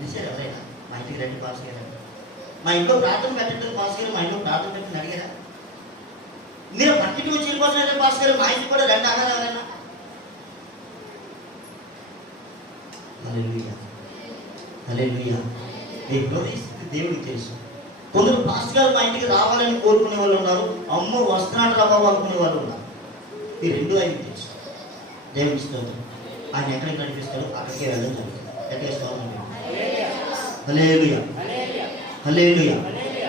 పిలిచారు ఎవరైనా మా ఇంటికి రండి పాస్ గారు, మా ఇంట్లో ప్రార్థన పెట్టండి పాస్ గారు, మా ఇంట్లో ప్రార్థన పెట్టండి అడిగారా? మీరు పక్కింటి వచ్చి వెళ్ళిపోతున్నారంటే పాస్ గారు మా ఇంటికి కూడా రండి అన్నారు ఎవరైనా? హల్లెలూయా, హల్లెలూయా. మీ పరిస్థితి దేవుడికి తెలుసు. కొందరు పాస్ గారు మా ఇంటికి రావాలని కోరుకునే వాళ్ళు ఉన్నారు, అమ్మ వస్తున్నాడు రాబాబు అనుకునే వాళ్ళు ఉన్నారు. ఈ రెండు ఆయనకి తెలుసు. దేవుడికి స్తోత్రం. ఆయన ఎక్కడికి నడిపిస్తాడో అక్కడికే వెళ్ళడం జరుగుతుంది. ఎక్కడ స్తోత్రం. హల్లెలూయా, హల్లెలూయా.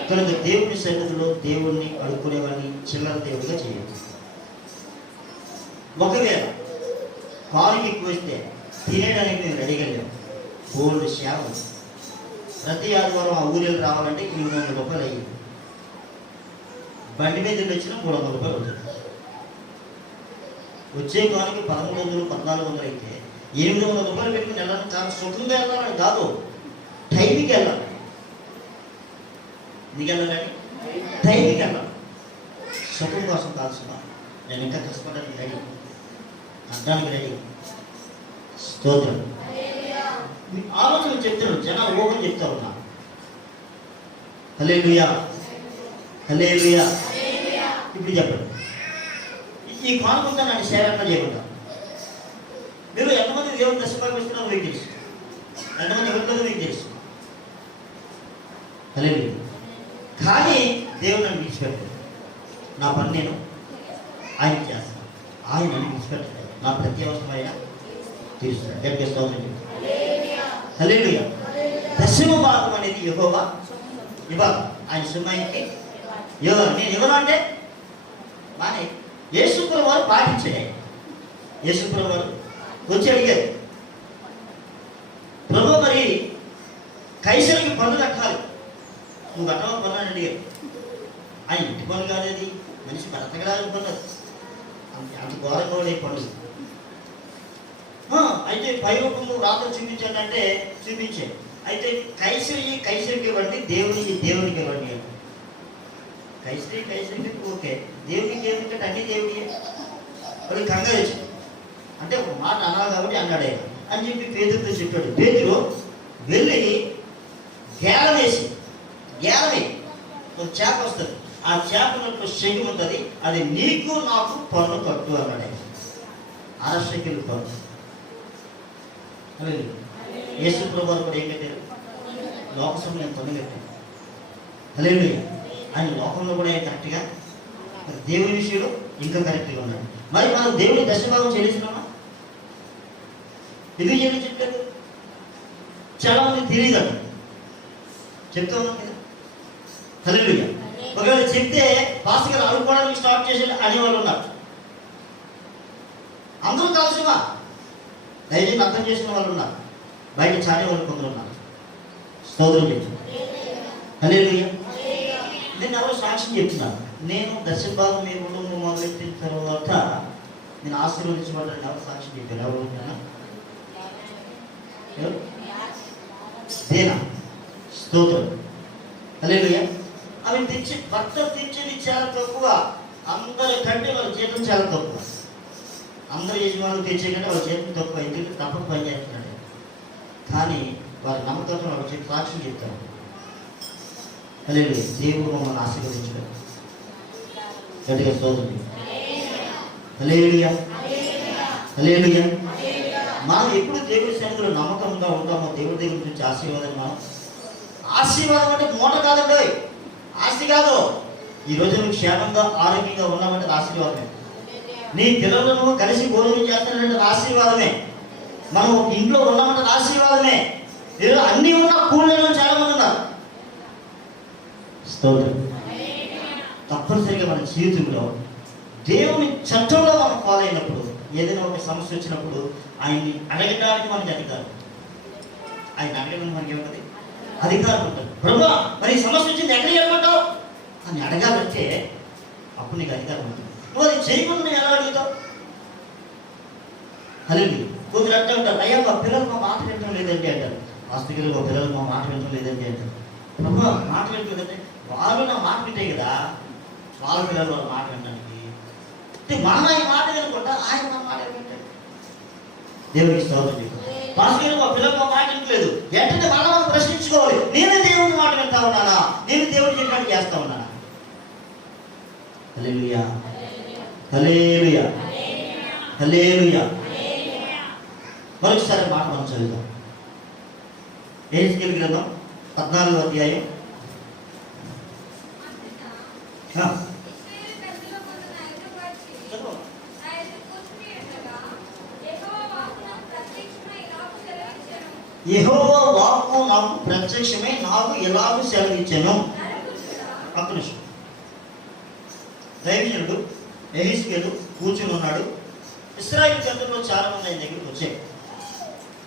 కనుక దేవుని సన్నిధిలో దేవుణ్ణి అడుక్కునేవాడిని చిల్లర దేవుడిగా చేయాలి. ఒకవేళ కాలుకి ఎక్కువ వస్తే తినేయడానికి మేము రెడీగా లేవు. గోల్డ్ సేవ ప్రతి ఆదివారం ఆ ఊరిలో రావాలంటే 800 రూపాయలు అయ్యింది. బండి మీద వచ్చినా 300 రూపాయలు అవుతుంది. వచ్చే కానికి 1300, 1400 అయితే 800 రూపాయలు పెట్టుకుని వెళ్ళాలని చాలా సుఖంగా వెళ్ళాలని కాదు, టైంకి వెళ్ళాలి. నీకు వెళ్ళాలని టైంకి వెళ్ళాలి, సుఖం కోసం కాల్సిన నేను ఇంకా కష్టపడడానికి రెడీ, అడ్డానికి రెడీ. స్తోత్రం. మీ ఆలోచన చెప్తారు, జనాలు ఊహలు చెప్తారు. నా హల్లెలూయా, హల్లెలూయా. ఇప్పుడు చెప్పండి, ఈ కానుకుంటా నన్ను సేవగా చేయకుండా మీరు ఎంతమంది దేవుని దర్శనం ఇస్తున్నారో మీకు తెలుసు, ఎంతమంది ఎవరితో మీకు తెలుసు. హల్లెలూయా. కానీ దేవుడు నన్ను విడిచిపెట్టాడు. నా పని నేను ఆయన చేస్తాను, ఆయన నన్ను విడిచిపెట్టాడు. నా ప్రతి అవసరమైన తీరుస్తాడు. గట్టిగా స్తోత్రం. హల్లెలూయా. దశమ భాగం అనేది యెహోవా ఇవ్వాలి. ఆయన సమయానికి ఇవ్వాలి. నేను ఇవ్వను అంటే మానే. యేసుప్రభువు వారు పాటించాడు. యేసుప్రభువు వారు వచ్చి అడిగారు, ప్రభు మరి కైసరికి పన్ను కట్టాలి, నువ్వు కట్టవ పన్ను అని అడిగారు. ఆయన ఇంటి పన్ను కాదేది, మనిషి బ్రతకడానికి పన్ను, అంత ఘోరంగా పన్ను. అయితే పై రూపము రాత్రి చూపించండి అంటే చూపించాడు. అయితే కైసరికి ఇవ్వండి, దేవునికి ఇవ్వండి. కైసరికి ఓకే, దేవునికి ఏమిటంటే అన్ని దేవుడికి. అది కంగారు వచ్చింది అంటే ఒక మాట అన్నారు కాబట్టి అన్నాడు ఆయన అని చెప్పి పేతురుతో చెప్పాడు. పేతురు వెళ్ళి గేలం వేసి ఒక చేప వస్తుంది, ఆ చేపలకు శంఖం ఉంటుంది, అది నీకు నాకు పన్ను కట్టు అన్నాడు ఆయన. 6 షెకెల్ పన్ను. యేసు ప్రభువు కూడా ఏం కట్టారు? లోక సమయం పన్ను కట్టారు. హల్లెలూయా. ఆయన లోకంలో కూడా కరెక్ట్గా, దేవుని విషయంలో ఇంకా కరెక్ట్గా ఉన్నాడు. మరి మనం దేవుని దశభాగం చెల్లిస్తున్నామా? ఎందుకు చెల్లించట్లేదు? చాలా మంది తెలియదు, చెప్తా ఉన్నాం కదా. హల్లెలూయా. ఒకవేళ చెప్తే పాస్టర్ గారు అనుకోవడానికి స్టార్ట్ చేసి అనేవాళ్ళు ఉన్నారు. అందరూ కాల్సిమా దయచేసి అర్థం చేసిన వాళ్ళు ఉన్నారు, బయట చాడే వాళ్ళు కొందరు ఉన్నారు. స్తోత్రం చెప్పి. హల్లెలూయా. నేను ఎవరో సాక్ష్యం చెప్తున్నాను. నేను దశభాగం మీ కుటుంబం మొదలెట్టిన తర్వాత నేను ఆశీర్వదించబడ్డాను. ఎవరు సాక్ష్యం చెప్పారు? ఎవరు ఉంటానా? దేనా? స్తోత్రం. హల్లెలూయా. అవి భర్త తెచ్చేది చాలా తక్కువ, అందరికంటే వాళ్ళ జీతం చాలా తక్కువ. అందరు యజమానులు తెచ్చే కంటే వాళ్ళ జీతం తక్కువ, ఎందుకంటే తప్పక పని చేస్తున్నాడు. కానీ వారి నమ్మకం వాళ్ళు చెప్పి సాక్ష్యం చెప్తారు. హల్లెలూయా. దేవుడు మమ్మల్ని ఆశీర్వదించాడు. గట్టిగా స్తోత్రం. హల్లెలూయా, హల్లెలూయా. మనం ఎప్పుడు దేవుడి సన్నిధిలో నమ్మకంగా ఉంటామో దేవుడి దగ్గర నుంచి ఆశీర్వాదం. మనం ఆశీర్వాదం అంటే మూట కాదండి, ఆస్తి కాదు. ఈ రోజు నువ్వు క్షేమంగా ఆరోగ్యంగా ఉన్నామంటే ఆశీర్వాదమే. నీ పిల్లలను కలిసి భోజనం చేస్తానంటే ఆశీర్వాదమే. మనం ఒక ఇంట్లో ఉన్నామంటే ఆశీర్వాదమే. ఈరోజు అన్నీ ఉన్నా కూలీలు చాలా మంది ఉన్నారు. స్తోత్రం. తప్పనిసరిగా మన జీవితంలో దేవుని చట్టంలో మనం ఫాలో అయినప్పుడు, ఏదైనా ఒక సమస్య వచ్చినప్పుడు ఆయన్ని అడగడానికి మనకి అధికారం. ఆయన అడగడానికి మనకి ఏముంటుంది? అధికారం ఉంటుంది. ప్రభు మరి సమస్య వచ్చింది ఎక్కడికి వెళ్ళమంటావు అని అడగాలంటే అప్పుడు నీకు అధికారం ఉంటుంది. నువ్వు అది చేయకుండా ఎలా అడుగుతావు? హల్లెలూయా. కొందరు అంటూ ఉంటారు, అయ్యా మా పిల్లలు మా మాట వినడం లేదండి అంటారు. ఆస్తికులు మా పిల్లలు మా మాట వినడం లేదండి అంటారు. ప్రభు మాట వింటుందంటే వాళ్ళు నా మాట వింటాయి కదా, వాళ్ళ పిల్లలు వాళ్ళ మాట వినడానికి. మన ఆయన మాట వినకుండా ఆయన నా మాట వింటాడు. దేవుడికి స్తోత్రం. పాస్టర్ గారు మా పిల్లలు మా మాట వినట్లేదు. వెంటనే మనం ప్రశ్నించుకోవాలి, నేను దేవుని మాట వింటా ఉన్నానా, నేను దేవుడు చెప్పినట్టు చేస్తా ఉన్నానా? హల్లెలూయా, హల్లెలూయా, హల్లెలూయా. మరొకసారి మాట మనం చదువుతాం. యెహెజ్కేలు గ్రంథం 14వ అధ్యాయం. యెహోవా వాక్కు నాకు ప్రత్యక్షమై నాకు ఎలాగూ సెలవిచ్చెను. ఒక్క నిమిషం. దైవజనుడు యెహెజ్కేలు కూర్చుని ఉన్నాడు. ఇశ్రాయేలు జనులలో చాలా మంది ఆయన దగ్గరికి వచ్చాయి.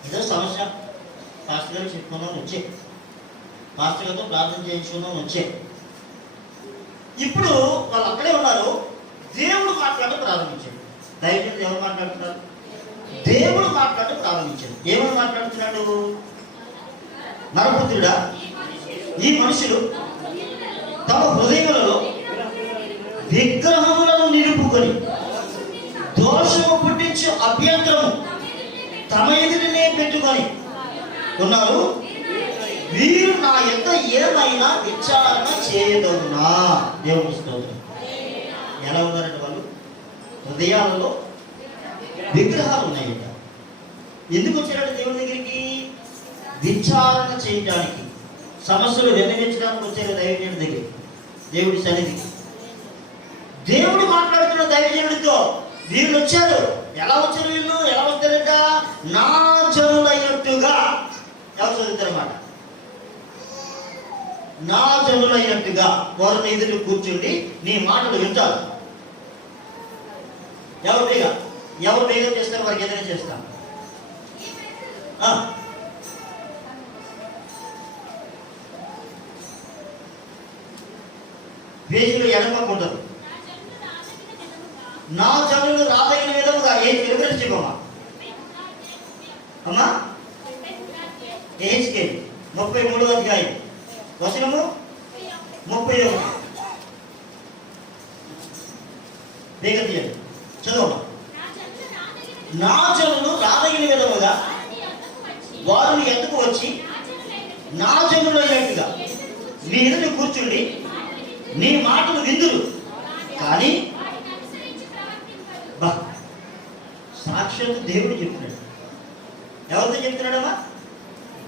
ఏదో సమస్య పాస్టర్ గారు చెప్పుకున్నాం వచ్చే, పాస్టర్ గారితో ప్రార్థన చేయించుకున్నాం వచ్చే. ఇప్పుడు వాళ్ళు అక్కడే ఉన్నారు. దేవుడు మాట్లాడటం ప్రారంభించాడు. దైవజనుడు ఎవరు మాట్లాడుతున్నారు? దేవుడు మాట్లాడటం ప్రారంభించాడు. ఏమని మాట్లాడుతున్నాడు? నరపుత్రుడా, ఈ మనుషులు తమ హృదయములలో విగ్రహములను నిలుపుకొని దోషము పుట్టించు అభ్యంతరము తమ ఎదుటనే పెట్టుకొని ఉన్నారు. వీరు నా యొక్క ఏమైనా విచారణ చేయదగునా? దేవుని స్తోత్రం. ఎలా ఉన్నారంటే వాళ్ళు హృదయాలలో విగ్రహాలు ఉన్నాయట. ఎందుకు వచ్చారంటే దేవుని దగ్గరికి? విచారణ చేయడానికి, సమస్యలు విన్నవించడానికి వచ్చారు దైవజనుడి దగ్గరికి, దేవుడి సన్నిధికి. దేవుడు మాట్లాడుతున్న దైవజనుడితో వీళ్ళు వచ్చారు. ఎలా వచ్చారు వీళ్ళు? ఎలా వస్తారంట? నా జనులైనట్టుగా. ఎవరు చదువుతారన్నమాట? నా జనులైనట్టుగా వారిని ఎదురు కూర్చుండి నీ మాటలు వింటారు. ఎవరు వేగం చేస్తారు? వారికి ఏదైనా చేస్తాం. పేజీలో ఎడమకుంటారు. నా జనులు రాదగిన విధముగా ఏం తెలుగు చెప్పమ్మా అమ్మా. యెహెజ్కేలు 33వ అధ్యాయం వచనము 31. వేగం తీయండి, చదవమ్మా. నా జనులు రాదగిన విధముగా వారిని ఎందుకు వచ్చి నా జనులు అయినట్టుగా నీ ఎదుట కూర్చుండి నీ మాటలు విందురు కానీ సాక్షాత్తు దేవుడు చెప్తున్నాడు. ఎవరితో చెప్తున్నాడమ్మా?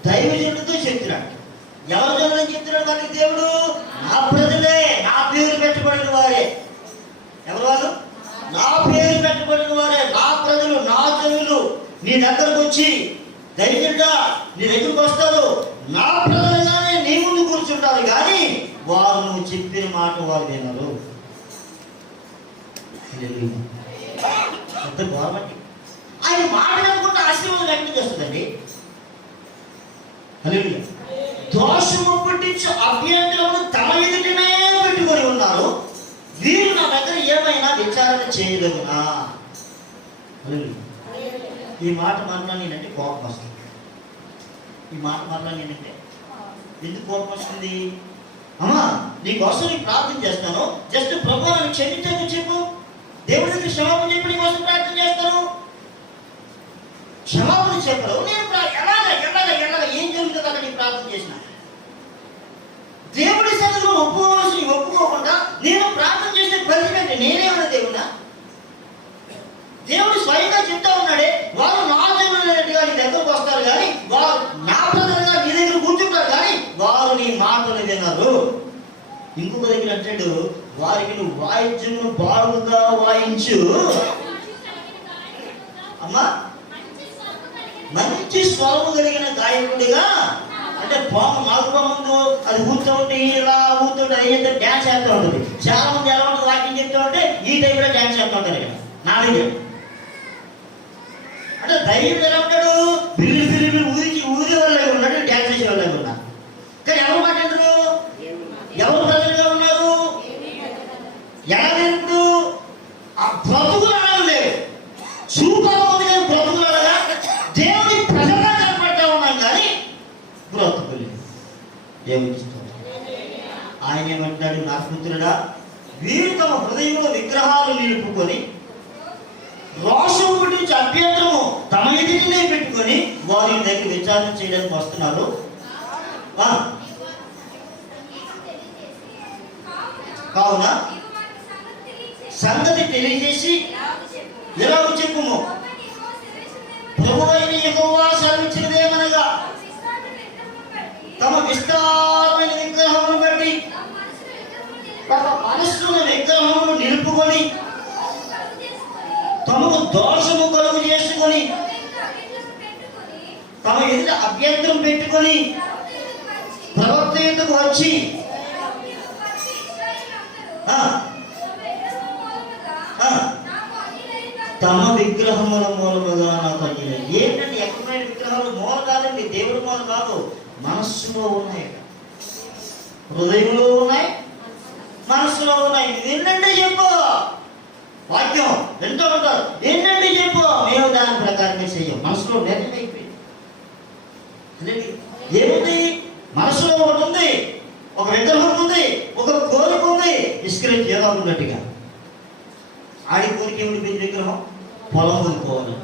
దైవజనుడితో చెప్తున్నాడు. ఎవరి జనులని చెప్తున్నాడు? వాళ్ళకి దేవుడు నా ప్రజలే, నా పేరు పెట్టబడిన వారే. ఎవరు వాళ్ళు? నా పేరు పెట్టబడిన వారే, నా ప్రజలు, నా జనులు నీ దగ్గరకు వచ్చి దైవజనుడా నీ దగ్గరకు వస్తారు. నా ప్రజలుగానే నీ ముందు కూర్చుంటారు కానీ వారు నువ్వు చెప్పిన మాట వారు వినరు. పెద్ద గవర్నమెంట్ ఆయన మాట్లాడుకుంటే ఆశీర్వాదం ఎక్కడి నుంచి వస్తుందండి? హల్లెలూయా. దోషము పుట్టించు అభ్యంతరమును తమ ఎదుటనే పెట్టుకొని ఉన్నారు. వీరు నా దగ్గర ఏమైనా విచారణ చేయదగునా? హల్లెలూయా. ఈ మాట మాట్లాడి నేనంటే కోపం వస్తుంది. ఈ మాట మాట్లాడి నేనంటే ఎందుకు కోపం వస్తుంది? అమ్మా నీకోసం నేను ప్రార్థన చేస్తాను, జస్ట్ ప్రభువా నన్ను క్షమించని చెప్పు. దేవుడి దగ్గర క్షమాపణ చెప్పి నీ కోసం ప్రార్థన చేస్తాను. క్షమాపణ చెప్పరు. నేను ఎలాగ ఏం జరుగుతుంది అక్కడ నీ ప్రార్థన చేసిన? దేవుడి సన్నిధిలో ఒప్పుకోకుండా నేను ప్రార్థన చేసే పరిస్థితి నేనేమన్నా దేవుడా? దేవుడు స్వయంగా చెప్తా ఉన్నాడే, వారు నా జనులైనట్టుగా నీ దగ్గరకు వస్తారు కానీ వారు నా ప్రజలుగా నీ దగ్గర కూర్చుంటారు కానీ వారు నీ మాటలు వినరు. ఇంకొక దగ్గర అంటాడు, వారికి నువ్వు వాయిద్యమును బాగుగా వాయించు. అమ్మా మంచి స్వరము కలిగిన గాయకుడిగా. అంటే పాము మాకు ముందు అది ఊతుంటే ఇలా ఊతుంటే అయ్యేంత డ్యాన్స్ చేస్తూ ఉంటుంది. చాలా మంది ఎలా ఉంటుంది వాకింగ్ చెప్తూ ఉంటే ఈ టైంలో డ్యాన్స్ చేస్తూ ఉంటారు ఇక్కడ నా దగ్గర. అంటే ధైర్యం ఎలా ఉంటాడు? బిల్లు ఊరి వాళ్ళగా ఉన్నాడు, డ్యాన్స్ చేసే వాళ్ళగా ఉన్నారు. కానీ ఎవరు మాట్లాడరు? ఎవరు ప్రజలుగా ఉన్నారు? ఎలా లేదు? ఆ బ్రతుకులు అలాగే లేవు. సూపర్ ఉంది కానీ బ్రతుకులు అలాగా దేవుని ప్రజలుగా కనపడతా ఉన్నాం కానీ బ్రతుకులు దేవుని ఆయన ఏమంటాడు? నా పుత్రుడా, వీరు తమ హృదయంలో విగ్రహాలు నిలుపుకొని రోషం గురించి అభ్యంతరము తమ ఎదుటినే పెట్టుకొని వారి దగ్గర విచారణ చేయడానికి వస్తున్నారు. కావున సంగతి తెలియజేసి ఎలాగ చెప్పుము, ప్రభువైన యెహోవా సెలవిచ్చినదేమనగా తమ విస్తారమైన విగ్రహమును బట్టి తమ మనస్సుల విగ్రహమును నిలుపుకొని తమకు దోషము కలుగు చేసుకొని తమ ఎదుట అభ్యంతరం పెట్టుకొని ప్రవక్త యొద్దకు వచ్చి తమ విగ్రహముల మూలముగా నాకు అయ్యాయి. ఏంటంటే ఎక్కడైన విగ్రహాలు మూల కాదండి, దేవుడి మూల కాదు, మనస్సులో ఉన్నాయి, హృదయంలో ఉన్నాయి, మనస్సులో ఉన్నాయి. ఏంటంటే చెప్పు, వాక్యం ఎంతో ఉంటారు, ఏంటంటే చెప్పు, మేము దాని ప్రకారమే చెయ్యం. మనసులో నిర్ణయం అయిపోయింది. ఏముంది? మనసులో ఒకటి ఉంది, ఒక విగ్రహం ఉంది, ఒక కోరిక ఉంది. ఇస్కరేట్ ఏదో ఉన్నట్టుగా ఆడి కోరిక ఏమిటి? విగ్రహం, పొలం కొనుక్కోవాలి.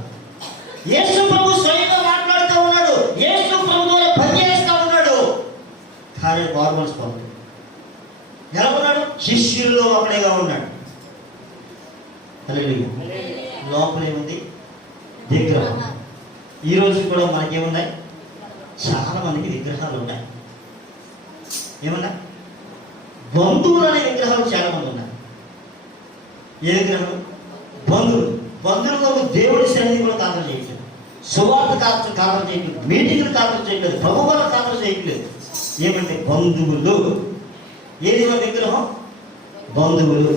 యేసు ప్రభు స్వయంగా మాట్లాడుతూ ఉన్నాడు, యేసు ప్రభు ద్వారా పనిచేస్తూ ఉన్నాడు. కానీ గవర్నమెంట్స్ పొలం ఎలా ఉన్నాడు? శిష్యుల్లో ఒకటిగా ఉన్నాడు. లోపల ఏముంది? విగ్రహం. ఈరోజు కూడా మనకేమున్నాయి? చాలా మందికి విగ్రహాలు ఉన్నాయి. ఏమన్నా బంధువులు అనే విగ్రహాలు చాలా మంది ఉన్నాయి. ఏ విగ్రహం? బంధువులు. బంధువుల కొరకు దేవుడి సన్నిధి కూడా ఖాతరు చేయట్లేదు, సువార్త ఖాతరు చేయట్లేదు, మీటింగ్లు ఖాతరు చేయట్లేదు, ప్రభు వల్ల ఖాతరు చేయట్లేదు. ఏమంటే బంధువులు. ఏది మన విగ్రహం? బంధువులు,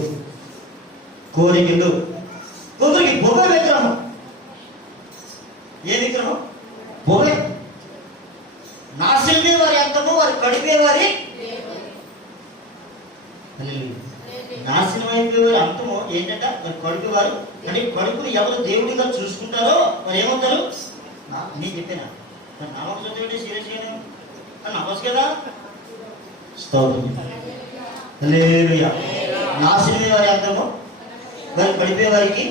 కోరికలు. కొందరికి బొగ విగ్రహం. ఏ విగ్రహం? బొగ. నాశనమే వారి అంతము, వారి కడిపే వారి నాశనం అయిపోయేవారు అంతము ఏంటంట? మరి కడుపు వారు. కానీ కడుపుని ఎవరు దేవుడిగా చూసుకుంటారో మరి ఏమవుతారు? నేను చెప్పానా? నమ్మకం చదివండి, సీరియస్గానే నమ్మచ్చు కదా. నాశనమే వారి అంతము, వారి కడిపే వారికి.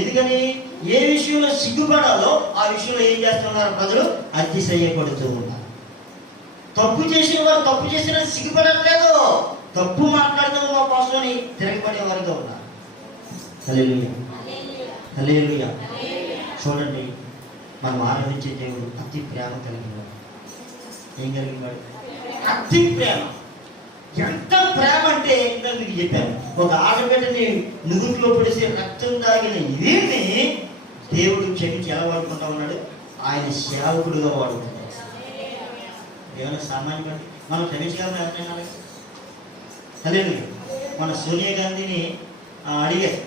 ఎందుకని? ఏ విషయంలో సిగ్గుపడాలో ఆ విషయంలో ఏం చేస్తున్నారు? ప్రజలు అతిశయపడుతూ ఉన్నారు. తప్పు చేసిన వారు తప్పు చేసిన సిగ్గుపడట్లేదు, తప్పు మాట్లాడుతున్న మా కోసమని తిరగబడే వారిగా ఉన్నారు. హల్లెలూయా, హల్లెలూయా. చూడండి, మనం ఆరాధించే దేవుడు అతి ప్రేమ కలిగిన వాడు. ఏం కలిగిన వాడు? అతి ప్రేమ. ఎంత ప్రేమ అంటే ఇంకా మీకు చెప్పాను, ఒక ఆడబిడ్డని నుదుట్లో పడిసే రక్తం తాగిన ఇదేమి దేవుడు క్షమించి ఎలా వాడుకుంటా ఉన్నాడు? ఆయన సేవకుడుగా వాడుకుంటాడు. ఏమైనా సామాన్య మనం క్షమించగలమని అర్థం కాలేదు. అదే మన సోనియా గాంధీని అడిగారు.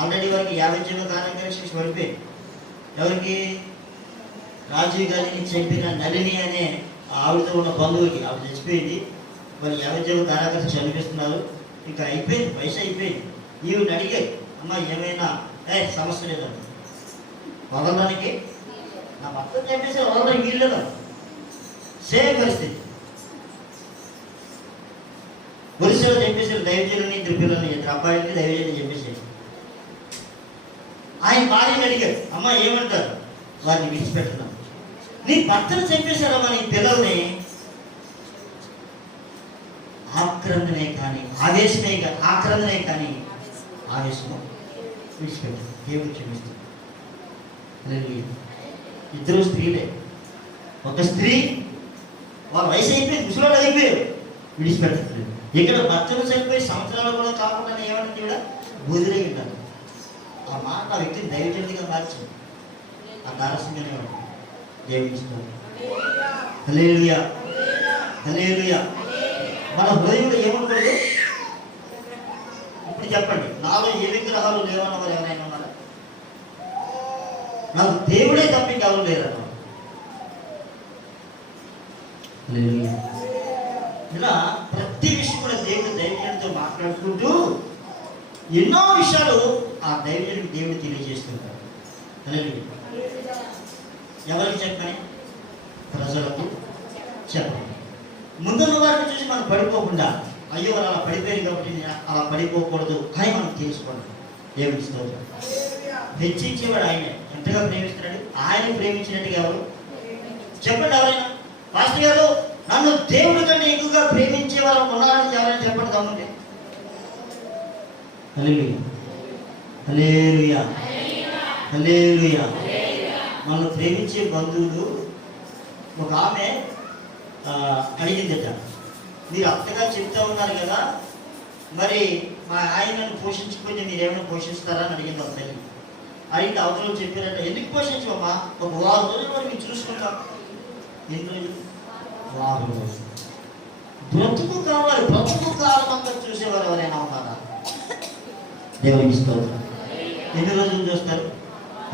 ఆల్రెడీ వారికి 50 జీవో కారణంగా శిక్ష పడిపోయింది. ఎవరికి? రాజీవ్ గాంధీని చంపిన నళిని అనే ఆవిడతో ఉన్న బంధువుకి. ఆవిడ చచ్చిపోయింది, వాళ్ళు 50 జీవో కారాగారం చనిపిస్తున్నారు. ఇంకా అయిపోయింది, వయసు అయిపోయింది. ఈవిడ అడిగారు, అమ్మ ఏమైనా సమస్య లేదండి, వదలడానికి నా భర్త చంపేసి వదలడానికి వీల్లేదా? సేమ్ పరిస్థితి. ఒరిస్సాలో చెప్పేసారు, దైవజనుని 2 పిల్లల్ని, 2 అబ్బాయిని దైవజనుని చెప్పేసారు. ఆయన భార్యని అడిగారు, అమ్మ ఏమంటారు? వారిని విడిచిపెట్టున్నాం. నీ భర్తను చంపేశారమ్మా, నీ పిల్లల్ని. ఆక్రందనే కానీ ఆవేశమే, ఆక్రందనే కానీ ఆవేశము విడిచిపెట్టారు. దేవుడు క్షమిస్తుంది. ఇద్దరు స్త్రీలే. ఒక స్త్రీ వాళ్ళ వయసు అయిపోయింది, ముసలాడు అయిపోయారు, విడిచిపెట్టలేదు. ఇక్కడ భర్తలు చనిపోయి సంవత్సరాలు కూడా కాకుండా ఏమంటే కూడా బూదిరేగింటారు. ఆ మాట ఆ వ్యక్తిని దైవజనుడిగా మార్చింది. ఆ దారసింగానే జీవిస్తారు. హల్లెలూయా, హల్లెలూయా. మన హృదయంలో ఏమనుకోలేదు? ఇప్పుడు చెప్పండి, నాలో ఏ విగ్రహాలు లేవన్న వారు ఎవరైనా ఉన్నారా? నాకు దేవుడే తప్ప ఇంకెవరు లేరన్న. ఇలా ప్రతి విషయం కూడా దేవుడు దైవజనుడితో మాట్లాడుకుంటూ ఎన్నో విషయాలు ఆ దైవజనుడికి దేవుడు తెలియజేస్తుంటారు. ఎవరికి చెప్పని? ప్రజలకు చెప్పండి. ముందున్న వారిని చూసి మనం పడిపోకుండా, అయ్యో వాళ్ళు అలా పడిపోయారు కాబట్టి అలా పడిపోకూడదు అని మనం తెలుసుకోండి. దేవుని స్తోత్రం. హెచ్చించేవాడు ఆయనే. ఎంతగా ప్రేమిస్తున్నాడు? ఆయన ప్రేమించినట్టుగా ఎవరు చెప్పండి? ఎవరైనా పాస్టర్ గారు నన్ను దేవుడి కంటే ఎక్కువగా ప్రేమించేవారు ఉన్నారని ఎవరైనా చెప్పండి తమ్ముంటే. హల్లెలూయా, హల్లెలూయా, హల్లెలూయా. మనం ప్రేమించే బంధువులు ఒక ఆమె అడిగిందట, మీరు అంతగా చెప్తా ఉన్నారు కదా, మరి మా ఆయనను పోషించకపోతే మీరు ఏమైనా పోషిస్తారా అని అడిగింది ఒక తల్లి. అయితే అవసరం చెప్పారట, ఎందుకు పోషించమమ్మా, ఒక 6 రోజుల వరకు మేము చూసుకుంటాం. ఎన్ని రోజులు? 6 రోజులు. బ్రతుకు కావాలి, బ్రతుకు కాలం అంతా చూసేవారు ఎవరైనా ఉన్నారా? దేవునికి స్తోత్రం. ఎన్ని రోజులు చూస్తారు?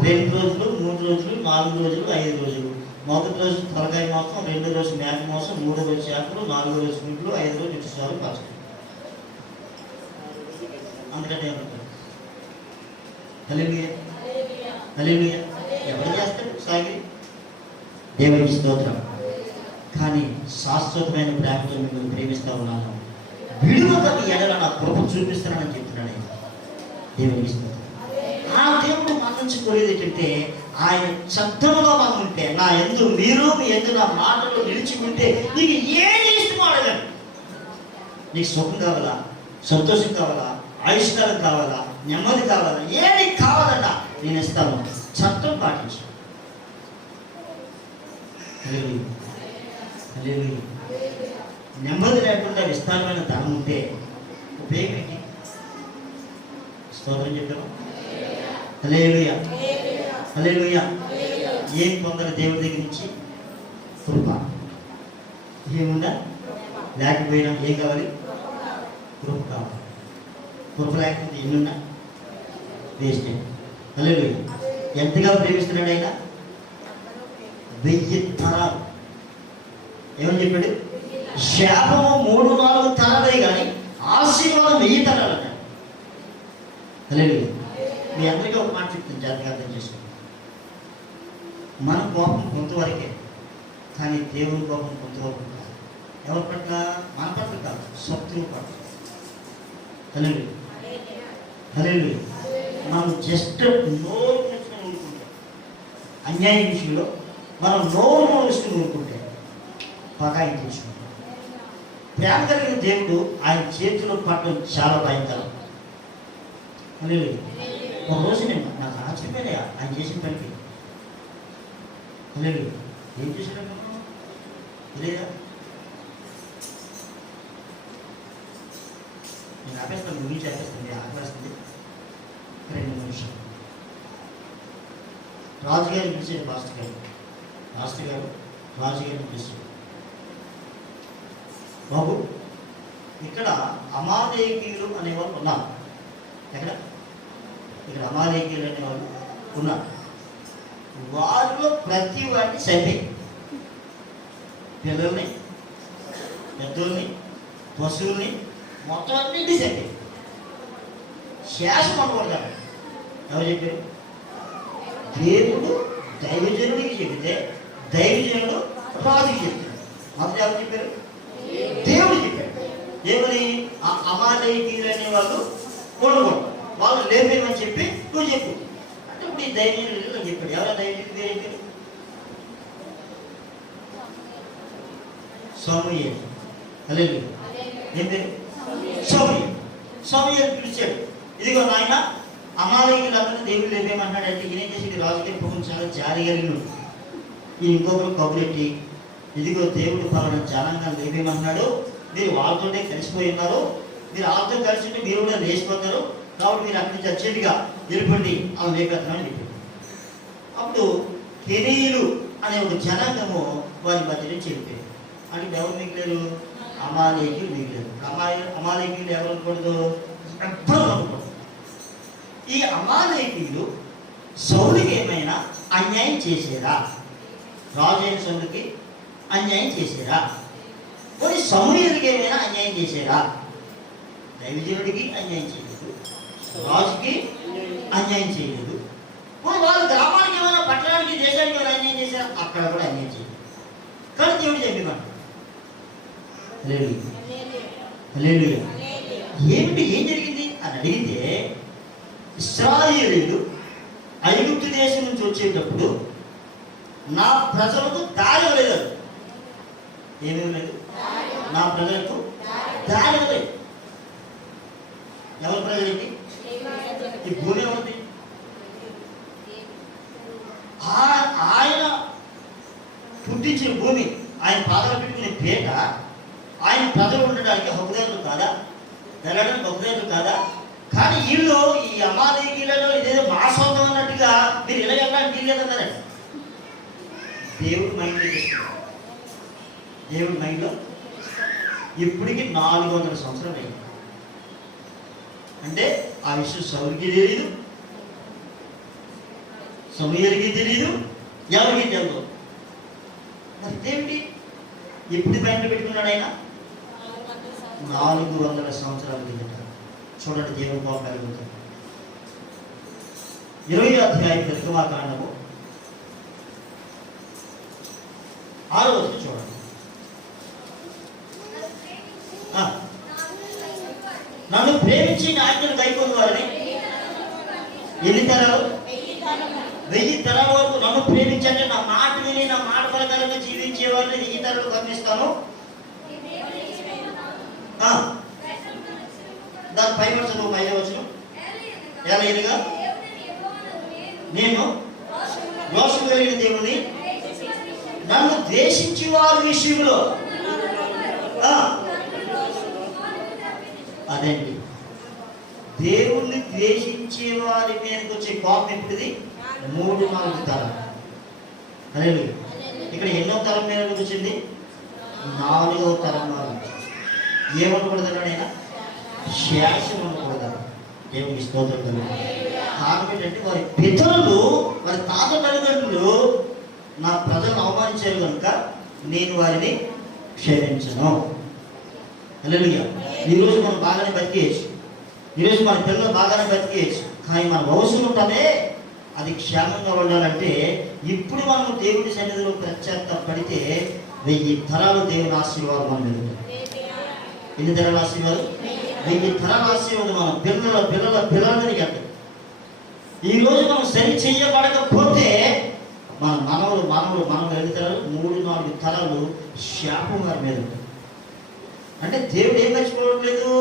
2 రోజులు, 3 రోజులు, 4 రోజులు, 5 రోజులు. మొదటి రోజు తలకాయ మాంసం, 2వ రోజు మేక మాంసం, 3వ రోజు చేపలు, 4వ రోజు గుడ్లు, 5వ రోజు ఇటుసారు పచ్చడి. అందుకంటే ఏమంటారు? హల్లెలూయా, హల్లెలూయా. ఎవరు చేస్తారు సాగి? దేవునికి స్తోత్రం. కానీ శాశ్వతమైన ప్రేమతో మిమ్మల్ని ప్రేమిస్తా ఉన్నాను, విడువక ఎడల నా కృప చూపిస్తున్నానని చెప్తున్నాడు ఆయన. దేవునికి స్తోత్రం. ఆ దేవుడు మన నుంచి కోరేది ఏంటంటే, ఆయన చట్టంలో మనం ఉంటే, నా యందు మీరు మీ యందు నా మాటలు నిలిచి ఉంటే, నీకు ఏది ఇష్టమో అడగండి. నీకు సుఖం కావాలా, సంతోషం కావాలా, ఆయుష్కాలం కావాలా, నెమ్మది కావాలా, ఏది కావాలన్నా నేను ఇస్తాను. చట్టం పాటించు. నెమ్మది లేకుండా విస్తారమైన ధనం ఉంటే ఉపయోగం ఏంటి? స్తోత్రం చెప్పాము. హల్లెలూయా, హల్లెలూయా. ఏం పొందాలి దేవుడి దగ్గర నుంచి? కృప. ఏముందా? లేకపోయినా ఏం కావాలి? కృప కావాలి. కృప లేకపోతే ఎన్నున్నా వేస్ట్. హల్లెలూయా. ఎంతగా ప్రేమిస్తున్నాడు ఆయన? 1000 తరాలు. ఏమని చెప్పాడు? శాపము 3-4 తరాలే కానీ ఆశీర్వాదం 1000 తరాలు అన్నాడు. హల్లెలూయా. మీ అందరికీ ఒక మాట చెప్తాను, జాగ్రత్తగా అర్థం చేసుకోండి. మన కోపం కొంతవరకే, కానీ దేవుని కోపం కొంతవరకు కాదు. ఎవరి పట్ల? మన పట్ల కాదు, శత్రువు పట్ల. హల్లెలూయా, హల్లెలూయా. మనం జస్ట్ నోరు మూసుకొని ఊరుకుంటాం. అన్యాయం విషయంలో మనం నోరు మూసుకొని ఊరుకుంటే పకాయి తీసుకుంటాం. ప్రేమ కలిగిన దేవుడు ఆయన చేతిలో పట్టడం చాలా భయంకరం. హల్లెలూయా. ఒక రోజు నేను నాకు ఆశ్చర్యపోయా ఆయన చేసిన పనికి. హల్లెలూయా. ఏం చేశాడు? లేదా నేను ఆపేస్తాను, ముగించి ఆపేస్తుంది, ఆపేస్తుంది. 2 నిమిషాలు. రాజుగారిని పిలిచాడు పాస్టర్ గారు. పాస్టర్ గారు రాజుగారిని పిలిచాడు. బాబు, ఇక్కడ అమాలేకీయులు అనేవాళ్ళు ఉన్నారు. ఎక్కడ? ఇక్కడ అమాలేకీయులు అనేవాళ్ళు ఉన్నారు. వారిలో ప్రతి వాడిని చంపే, పిల్లల్ని, పెద్దల్ని, పశువుల్ని, మొత్తం అన్నింటి చంపే. శేషం అనుకుంటారు. ఎవరు చెప్పారు? దేవుడు దైవజనుడికి చెబితే దైవజనుడు రాజుకి చెప్తాడు. అప్పుడు ఎవరు చెప్పారు? దేవుడు చెప్పాడు. ఏమని? ఆ అమాలేకీయులు అనే వాళ్ళు కొనుగోడు, వాళ్ళు లేపేమని చెప్పి నువ్వు చెప్పు అంటే ఇప్పుడు ఈ దైవజనుడు చెప్పాడు. ఎవరా దైవజనుడు? పేరు చెప్పారు? సమూయేలు. హల్లెలూయా. ఏం పేరు? సమూయేలు. సమూయేలు పిలిచాడు. ఇదిగో నాయన, అమాలేకీయులందరూ దేవుడు లేపేమన్నాడంటే ఈయన చేసి రాజుగారి పొగం చాలా జాలి కలిగిన ఈ ఇంకొకరు కబురెట్టి, ఇదిగో దేవుడు పలానా జనాంగా లేపేమన్నాడు, మీరు వాళ్ళతోనే కలిసిపోయి ఉన్నారు, మీరు వాళ్ళతో కలిసి ఉంటే మీరు కూడా లేచిపోతారు, కాబట్టి మీరు అక్కడి నుంచి అర్జెంటుగా వెళ్ళిపోండి, అవి లేపెత్తమని చెప్పారు. అప్పుడు కెనీయులు అనే ఒక జనాంగము వారి మధ్య నుంచి వెళ్ళిపోయారు. అంటే ఎవరు మిగిలేరు? అమాలేకీయులు మిగిలేరు. అమాలేకీయులు ఎవరు అనుకూడదు? ఎవ్వరూ అనుకోడు. ఈ అమాలేకీయులు సౌలుకి ఏమైనా అన్యాయం చేసేరా? రాజు అయిన సౌలుకి అన్యాయం చేసేరా? కొన్ని సమూయేలుకి ఏమైనా అన్యాయం చేసేరా? దైవజనుడికి అన్యాయం చేయలేదు, రాజుకి అన్యాయం చేయలేదు. కొన్ని వాళ్ళ గ్రామానికి ఏమైనా, పట్టణానికి, దేశానికి ఏమైనా అన్యాయం చేశారా? అక్కడ కూడా అన్యాయం చేయలేదు. కానీ దేవుడు చెప్పినాడు. హల్లెలూయా, హల్లెలూయా. ఏమిటి, ఏం జరిగింది అని అడిగితే ఇశ్రాయేలీయులు ఐగుప్తు దేశం నుంచి వచ్చేటప్పుడు నా ప్రజలకు దారి లేదు. ఏమేమి లేదు? నా ప్రజలకు దారి లేదు. ఎవరి ప్రజలకి? ఈ భూమి ఎవరిది? ఆయన పుట్టించిన భూమి, ఆయన పాదాలు పెట్టుకునే పేట, ఆయన ప్రజలు ఉండడానికి హక్కుదారులు కాదా? వెళ్ళడానికి హక్కుదారులు కాదా? కానీ వీళ్ళు ఈ అమాలేకీలలో ఇదేదో మా సొంతం అన్నట్టుగా మీరు ఇలా వెళ్ళడానికి వీల్లేదన్నారండి. దేవుడి మైండ్లో చేస్తున్నారు. దేవుడి మైండ్లో ఇప్పటికి 400 సంవత్సరాలు అయింది. అంటే ఆ విషయం సౌలుకి తెలియదు, సమూయేలుకి తెలియదు, ఎవరికి తెలియదు. మరి ఇదేమిటి? ఎప్పుడు మైండ్లో పెట్టుకున్నాడు ఆయన? 400 సంవత్సరాల కిందట. చూడండి దేవుని కోపం కలుగుతుంది. 20వ అధ్యాయం నిర్గమాకాండము 6వ వచనం చూడండి. నన్ను ప్రేమించి నా ఆజ్ఞలు కైకొన్న వారిని ఎన్ని తరాలు? 1000 తరాల వరకు నన్ను ప్రేమించంటే నా మాట విని నా మాట ప్రకారంగా జీవించే వారిని 1000 తరాలు పంపిస్తాను. దాని పై వచనం 5వ వచనం. ఎలా ఎదుగా నేను దోషం కలిగిన దేవుని నన్ను ద్వేషించి వారి విషయంలో అదండి. దేవుణ్ణి ద్వేషించే వారి మీదకి వచ్చే కోపం ఎప్పుడుది? 3-4 తరం. అదే ఇక్కడ ఎన్నో తరం మీదకి వచ్చింది? 4వ తరం వారు. ఏమనకూడదు? ఆయన శాసనం ఉండకూడదు. దేవునికి స్తోత్రం కలుగుతుంది. కారణం ఏంటంటే వారి పితరులు, వారి తాత తల్లిదండ్రులు నా ప్రజలను అవమానించారు కనుక నేను వారిని క్షమించను. హల్లెలూయా. ఈరోజు మనం బాగానే బతికేయచ్చు, ఈరోజు మన పిల్లలు బాగానే బతికేయచ్చు. కానీ మన భవిష్యత్తు ఉంటుందే, అది క్షేమంగా ఉండాలంటే ఇప్పుడు మనం దేవుడి సన్నిధిలో పడితే 1000 తరాలు దేవుని ఆశీర్వాదం మనం ఎదుగుతాం. ఎన్ని తరాల ఆశీర్వాదం? 1000 తరాల ఆశీర్వాదం మన పిల్లల పిల్లల పిల్లలని గంట. ఈరోజు మనం సరి చెయ్యబడకపోతే మన మనవలు ఎన్ని తరాలు? 3-4 తరాలు శాపం వారి మీద. అంటే దేవుడు ఏం మర్చిపోవట్లేదు?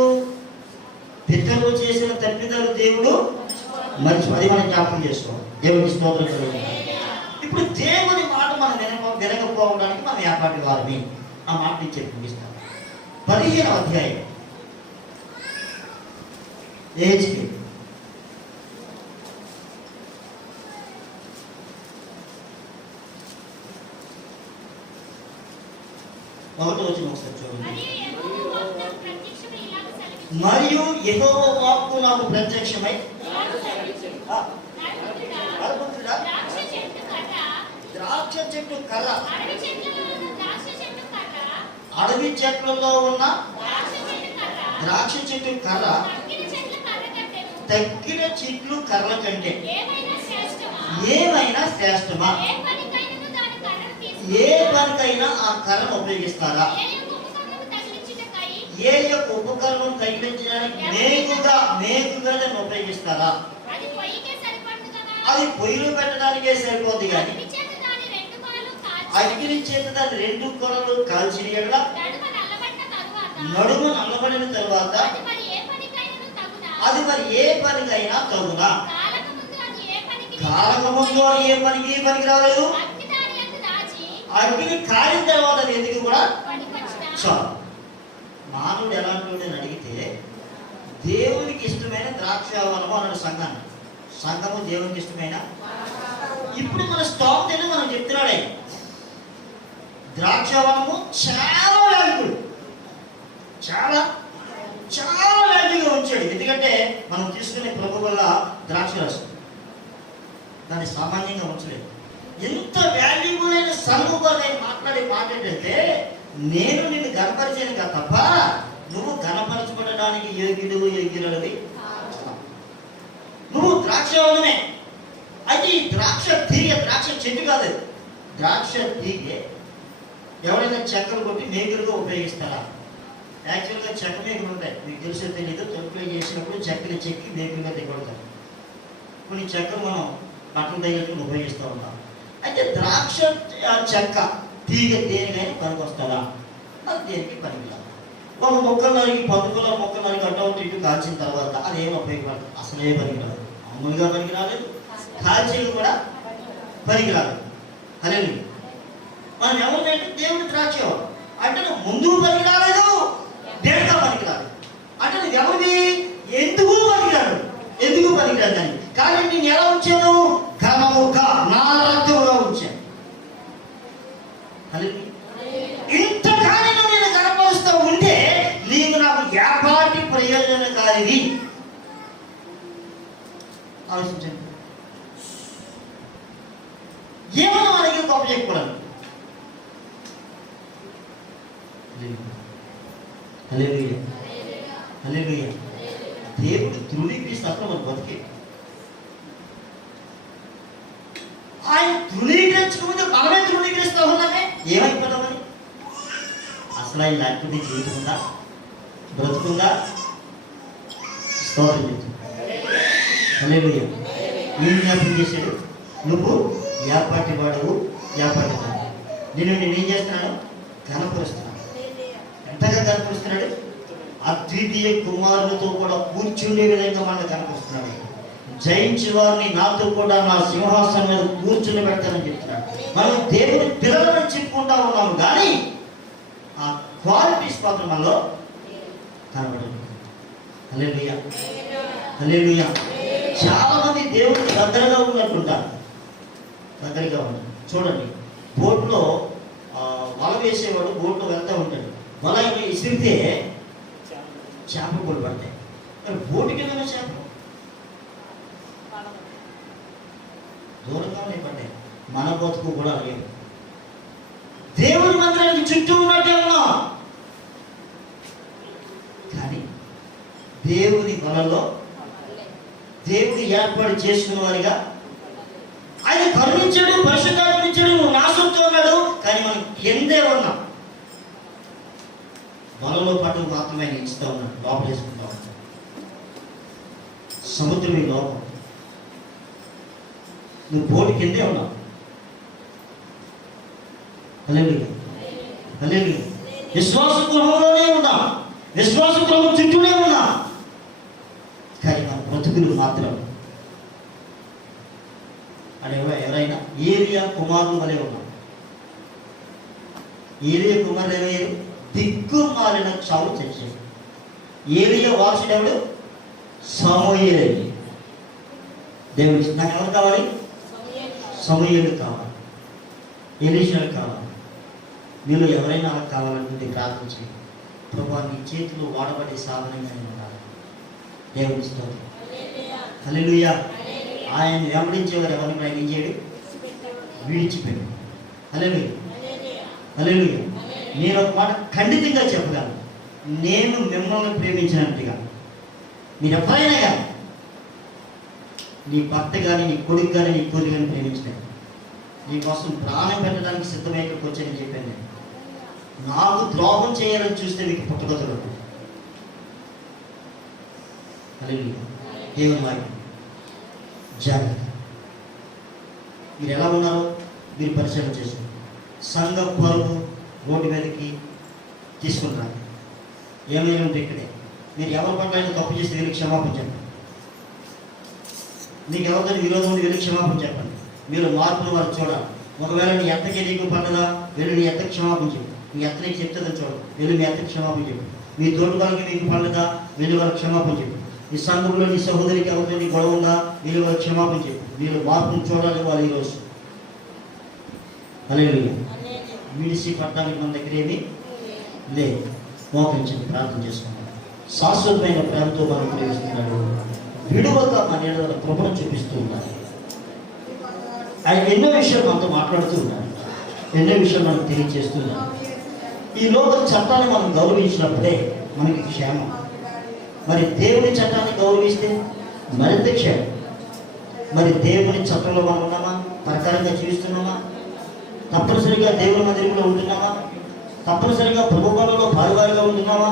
పితరులు చేసిన తప్పిదాలు దేవుడు అది మనం జ్ఞాపకం చేసుకోవాలి. దేవుడికి స్తోత్రం కలుగుతుంది. ఇప్పుడు దేవుని మాట మనం వినకపోవడానికి మనం ఏపాటి వారిని ఆ మాట నుంచి ముగిస్తాం. 15వ అధ్యాయం ఏహెచ్కే 1వ వచనం ఒకసారి చూడండి. మరియు యెహోవా వాక్కు నాకు ప్రత్యక్షమై ద్రాక్ష చెట్టు కర్ర, అడవి చెట్లలో ఉన్న ద్రాక్ష చెట్టు కర్ర తగ్గిన చెట్లు కర్ర కంటే ఏమైనా శ్రేష్టమా? ఏ పనికైనా ఆ కర్రను ఉపయోగిస్తారా? ఏ యొక్క ఉపకరణం తగిలించడానికి మేకుగా దాన్ని ఉపయోగిస్తారా? అది పొయ్యిలో పెట్టడానికే సరిపోద్ది. కానీ అగ్ని చేత దాన్ని 2 కొనలు కాల్చిన యెడల నడుము నల్లబడిన తరువాత అది మరి ఏ పనికైనా తగునా? కాలకముందు ఏ పనికి రాలేదు. అగ్ని కాలిన తర్వాత అది ఎందుకు కూడా చాలు. మానవుడు ఎలాంటి అని అడిగితే దేవునికి ఇష్టమైన ద్రాక్షావనము అన్నాడు సంఘాన్ని. సంఘము దేవునికి ఇష్టమైన. ఇప్పుడు మన స్టాక్ అని మనం చెప్తున్నాడే ద్రాక్షావనము చాలా వాల్యుబుల్, చాలా చాలా వాల్యూగా ఉంచాడు. ఎందుకంటే మనం తీసుకునే ప్రభు వల్ల ద్రాక్ష రసం దాన్ని సామాన్యంగా ఉంచలేదు. ఎంత వాల్యుబుల్ అయిన సంఘంగా నేను మాట్లాడే మాట ఏంటంటే నేను నిన్ను గణపరిచాను తప్ప నువ్వు గణపరచబడడానికి యోగ్యులవి. నువ్వు ద్రాక్షవనమే. అయితే ఈ ద్రాక్ష చెట్టు కాదు, ద్రాక్ష తీగే ఎవరైనా చెక్కలు కొట్టి మేకులుగా ఉపయోగిస్తారా? యాక్చువల్గా చెక్క మేకులు ఉంటాయి, మీకు తెలిసే తెలీదు. తొలిపై చేసినప్పుడు చెక్కలు చెక్కి మేకులుగా దిగొడతారు. కొన్ని చెక్కలు మనం బట్టలు తగినట్టు ఉపయోగిస్తూ ఉంటాం. అయితే ద్రాక్ష చెక్క తీగ దేనికైనా పనికి వస్తుందా? అది దేనికి పనికిరాదు. ఒక మొక్కలు నరికి పందుకుల మొక్కలు నరికి అటు ఇటు కాల్చిన తర్వాత అది ఏమి ఉపయోగపడదు? అసలే పనికిరాదు. మామూలుగా పనికిరాలేదు, కాల్చేవి కూడా పనికిరాలేదు. అదే మనం ఎవరినైతే దేవుడి ద్రాక్ష అంటే నువ్వు ముందు పనికి రాలేదు, దేనిగా పనికి రాలేదు అంటే నువ్వు ఎవరివి ఎందుకు పనికిరాడు, ఎందుకు పనికిరాదు అని. కానీ నేను ఎలా ఉంచాను? ఘనముగా నా రక్తంగా ఉంచాను. ఇంతకాని నేను కనపరుస్తూ ఉంటే నీకు నాకు వ్యాపారి ప్రయోజనకారివి. ఆలోచించండి. ఏమన్నా మనకి గొప్ప చెప్పకూడదు. దేవుడు ధృవీకరిస్తే అసలు మన బతికే. ఆయన ధృవీకరించకపోతే మనమే ధృవీకరిస్తూ ఉన్నామే. ఏమైపోతామని అసలు ఆయన లేకపోతే జీవితం ఉందా, బ్రతుకుందా? స్తోత్రం చెప్తుంది. ఏం జ్ఞాపకం చేశాడు? నువ్వు వ్యాపాటి వాడు, వ్యాపాటి వాడు. నేనేం చేస్తున్నాను? కనపరుస్తున్నాను. ఎంతగా కనపరుస్తున్నాడు? అద్వితీయ కుమారులతో కూడా కూర్చుండే విధంగా మనకు కనపరుస్తున్నాడు. జయించిన వారిని నాతో కూడా నా సింహాసనం మీద కూర్చుని పెడతానని చెప్తున్నాడు. మనం దేవుని పిల్లలని చెప్పుకుంటా ఉన్నాము, కానీ ఆ క్వాలిటీస్ మాత్రం మనలో కనబడదు. హల్లెలూయా, హల్లెలూయా. చాలా మంది దేవుడికి దగ్గరగా ఉన్నట్టుంటారు, దగ్గరగా ఉంటారు. చూడండి, బోట్లో వల వేసేవాడు బోట్లో వెళ్తూ ఉంటాడు. వల ఇసిరితే చేపలు కూడా పడతాయి. మరి బోటుకి ఏమైనా చేప దూరంగానే పడ్డాయి. మన బతుకు కూడా లేవు. దేవుడి మందిరానికి చుట్టూ ఉన్నట్టే ఉన్నాం, కానీ దేవుని వలలో దేవుడు ఏర్పాటు చేసుకున్న వారిగా ఆయన కరుణించాడు, పరిశుద్ధాత్మనిచ్చాడు, నువ్వు నాశంతో ఉన్నాడు, కానీ మనం కిందే ఉన్నాం. వలలో పట్టుకు మాత్రమే ఆయన ఇస్తూ ఉన్నాడు, లోపల వేసుకుంటా ఉన్నాడు. సముద్రం ఈ లోపం, నువ్వు బోటు కిందే ఉన్నావు. హల్లెలూయా, హల్లెలూయా. విశ్వాస గృహంలోనే ఉన్నా, విశ్వాస గృహం చుట్టూనే ఉన్నా, కానీ మన బ్రతుకులు మాత్రం అని ఎవరైనా ఏలియా కుమారులు వలె ఉన్నాం. ఏలియా కుమారులు ఏమయ్యారు? దిక్కుమాలిన చావు చచ్చారు. ఏలియా వారసుడు ఎవడు? సమూయేలు. దేవుడు నాకు ఎవరు కావాలి? సమూయేలు కావాలి, ఎలీషాలు కావాలి. మీరు ఎవరైనా అలా కావాలనుకుంటే ప్రార్థన చేయండి. ప్రభువా, నీ చేతులు వాడబడే సాధనంగా ఉండాలి. దేవుని స్తోత్రం, హల్లెలూయా. ఆయన వెంబడించేవారు ఎవరిని ఆయన ఏం చేయడు? విడిచిపెట్టు. హల్లెలూయా, హల్లెలూయా. నేను ఒక మాట ఖండితంగా చెప్పగలను, నేను మిమ్మల్ని ప్రేమించినట్టుగా మీరు ఎప్పుడైనా కానీ నీ భర్త కానీ, నీ కొడుకు కానీ, నీ కూతురు కానీ ప్రేమించినాడు, నీ కోసం ప్రాణం పెట్టడానికి సిద్ధమైనకి వచ్చానని చెప్పాను. నేను నాకు ద్రోహం చేయాలని చూస్తే మీకు పుట్టగతులు. హల్లెలూయా, దేవుని వాక్యం. జాగ్రత్త. మీరు ఎలా ఉన్నారో మీరు పరిశీలన చేసుకోండి. సంఘ పరువు రోడ్డు మీదకి తీసుకుంటారు. ఏమైనా ఉంటే ఇక్కడే మీరు ఎవరి పట్ల తప్పు చేసి వీళ్ళకి క్షమాపణ చెప్పండి. నీకు ఎవరితో విరోధం ఉండి వీళ్ళకి క్షమాపణ చెప్పండి. మీరు మార్పులు వారు చూడాలి. ఒకవేళ నీ ఎత్తకి నీకు పడ్డదా, వీళ్ళు నీ ఎత్తకి క్షమాపణ చెప్పు. నీ ఎత్త నీకు చెప్తుందని చూడండి, వీళ్ళు మీ ఎత్తకి క్షమాపణ చెప్పు. మీ తోటి వాళ్ళకి మీకు పడ్డదా, వీళ్ళు వాళ్ళకి క్షమాపణ చెప్పు. నీ సంఘంలో నీ సహోదరికి ఎవరితో నీ గొడవ ఉందా, వీళ్ళు వాళ్ళకి క్షమాపణ చెప్పు. వీళ్ళు మార్పును చూడాలి వాళ్ళు ఈరోజు. హల్లెలూయా. విడిసి పట్టడానికి మన దగ్గర ఏమి లేదు. మోకరించండి, ప్రార్థన చేసుకుంటాం. శాశ్వతమైన ప్రేమతో మనం ప్రేమిస్తున్నాడు. విడువక మన ఏడవ కృపను చూపిస్తూ ఉన్నాడు. ఆయన ఎన్నో విషయాలు మనతో మాట్లాడుతూ ఉన్నాడు, ఎన్నో విషయాలు మనకు తెలియజేస్తూ ఉన్నాడు. ఈ లోక చట్టాన్ని మనం గౌరవించినప్పుడే మనకి క్షేమం. మరి దేవుని చట్టాన్ని గౌరవిస్తే మరింత క్షేమం. మరి దేవుని చట్టంలో మనం ఉన్నామా? ప్రకారంగా జీవిస్తున్నామా? తప్పనిసరిగా దేవుని మందిరంలో ఉంటున్నామా? తప్పనిసరిగా ప్రభుత్వంలో పాలువారిగా ఉంటున్నామా?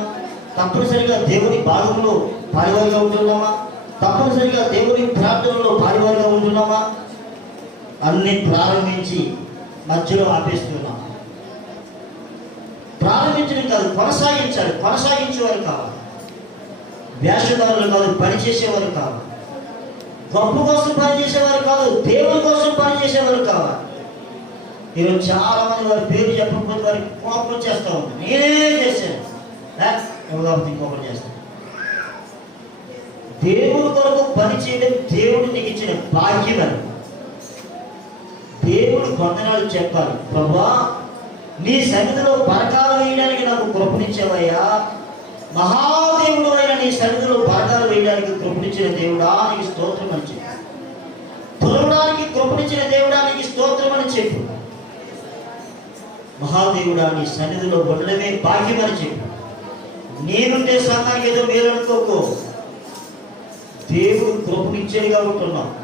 తప్పనిసరిగా దేవుని భాగంలో పాలువారిగా ఉంటున్నామా? తప్పనిసరిగా దేవుని ప్రార్థనలో పాలువారుగా ఉంటున్నామా? అన్ని ప్రారంభించి మధ్యలో ఆపేస్తున్నాం. ప్రారంభించడం కాదు, కొనసాగించాలి. కొనసాగించేవారు కావాలి, వేషధారులు కాదు, పనిచేసేవారు కావాలి. గొప్ప కోసం పనిచేసేవారు కాదు, దేవుని కోసం పనిచేసేవారు కావాలి. ఈరోజు చాలా మంది వారి పేరు చెప్పకపోతే వారికి కోపం చేస్తూ ఉంది. నేనే చేశాను, ఎవరు ఇంకొకటి చేస్తాను. దేవుని కొరకు పని చేయడం దేవుడు నీకు ఇచ్చిన భాగ్యం. అని దేవుడు వందనాలు చెప్పాలి. ప్రభువా, నీ సన్నిధిలో పరకాలు వేయడానికి నాకు కృపనిచ్చావయ్యా. మహాదేవుడు అయిన నీ సన్నిధిలో పరకాలు వేయడానికి కృపనిచ్చిన దేవుడా నీకు స్తోత్రం అని చెప్పు. తొలగడానికి కృపనిచ్చిన దేవుడా నీకు స్తోత్రం అని చెప్పు. మహాదేవుడా, నీ సన్నిధిలో ఉండడమే భాగ్యం అని చెప్పు. నేనుంటే సంఘానికి ఏదో మేలు అనుకోకు. దేవుడు కృపనిచ్చేదిగా ఉంటున్నాం.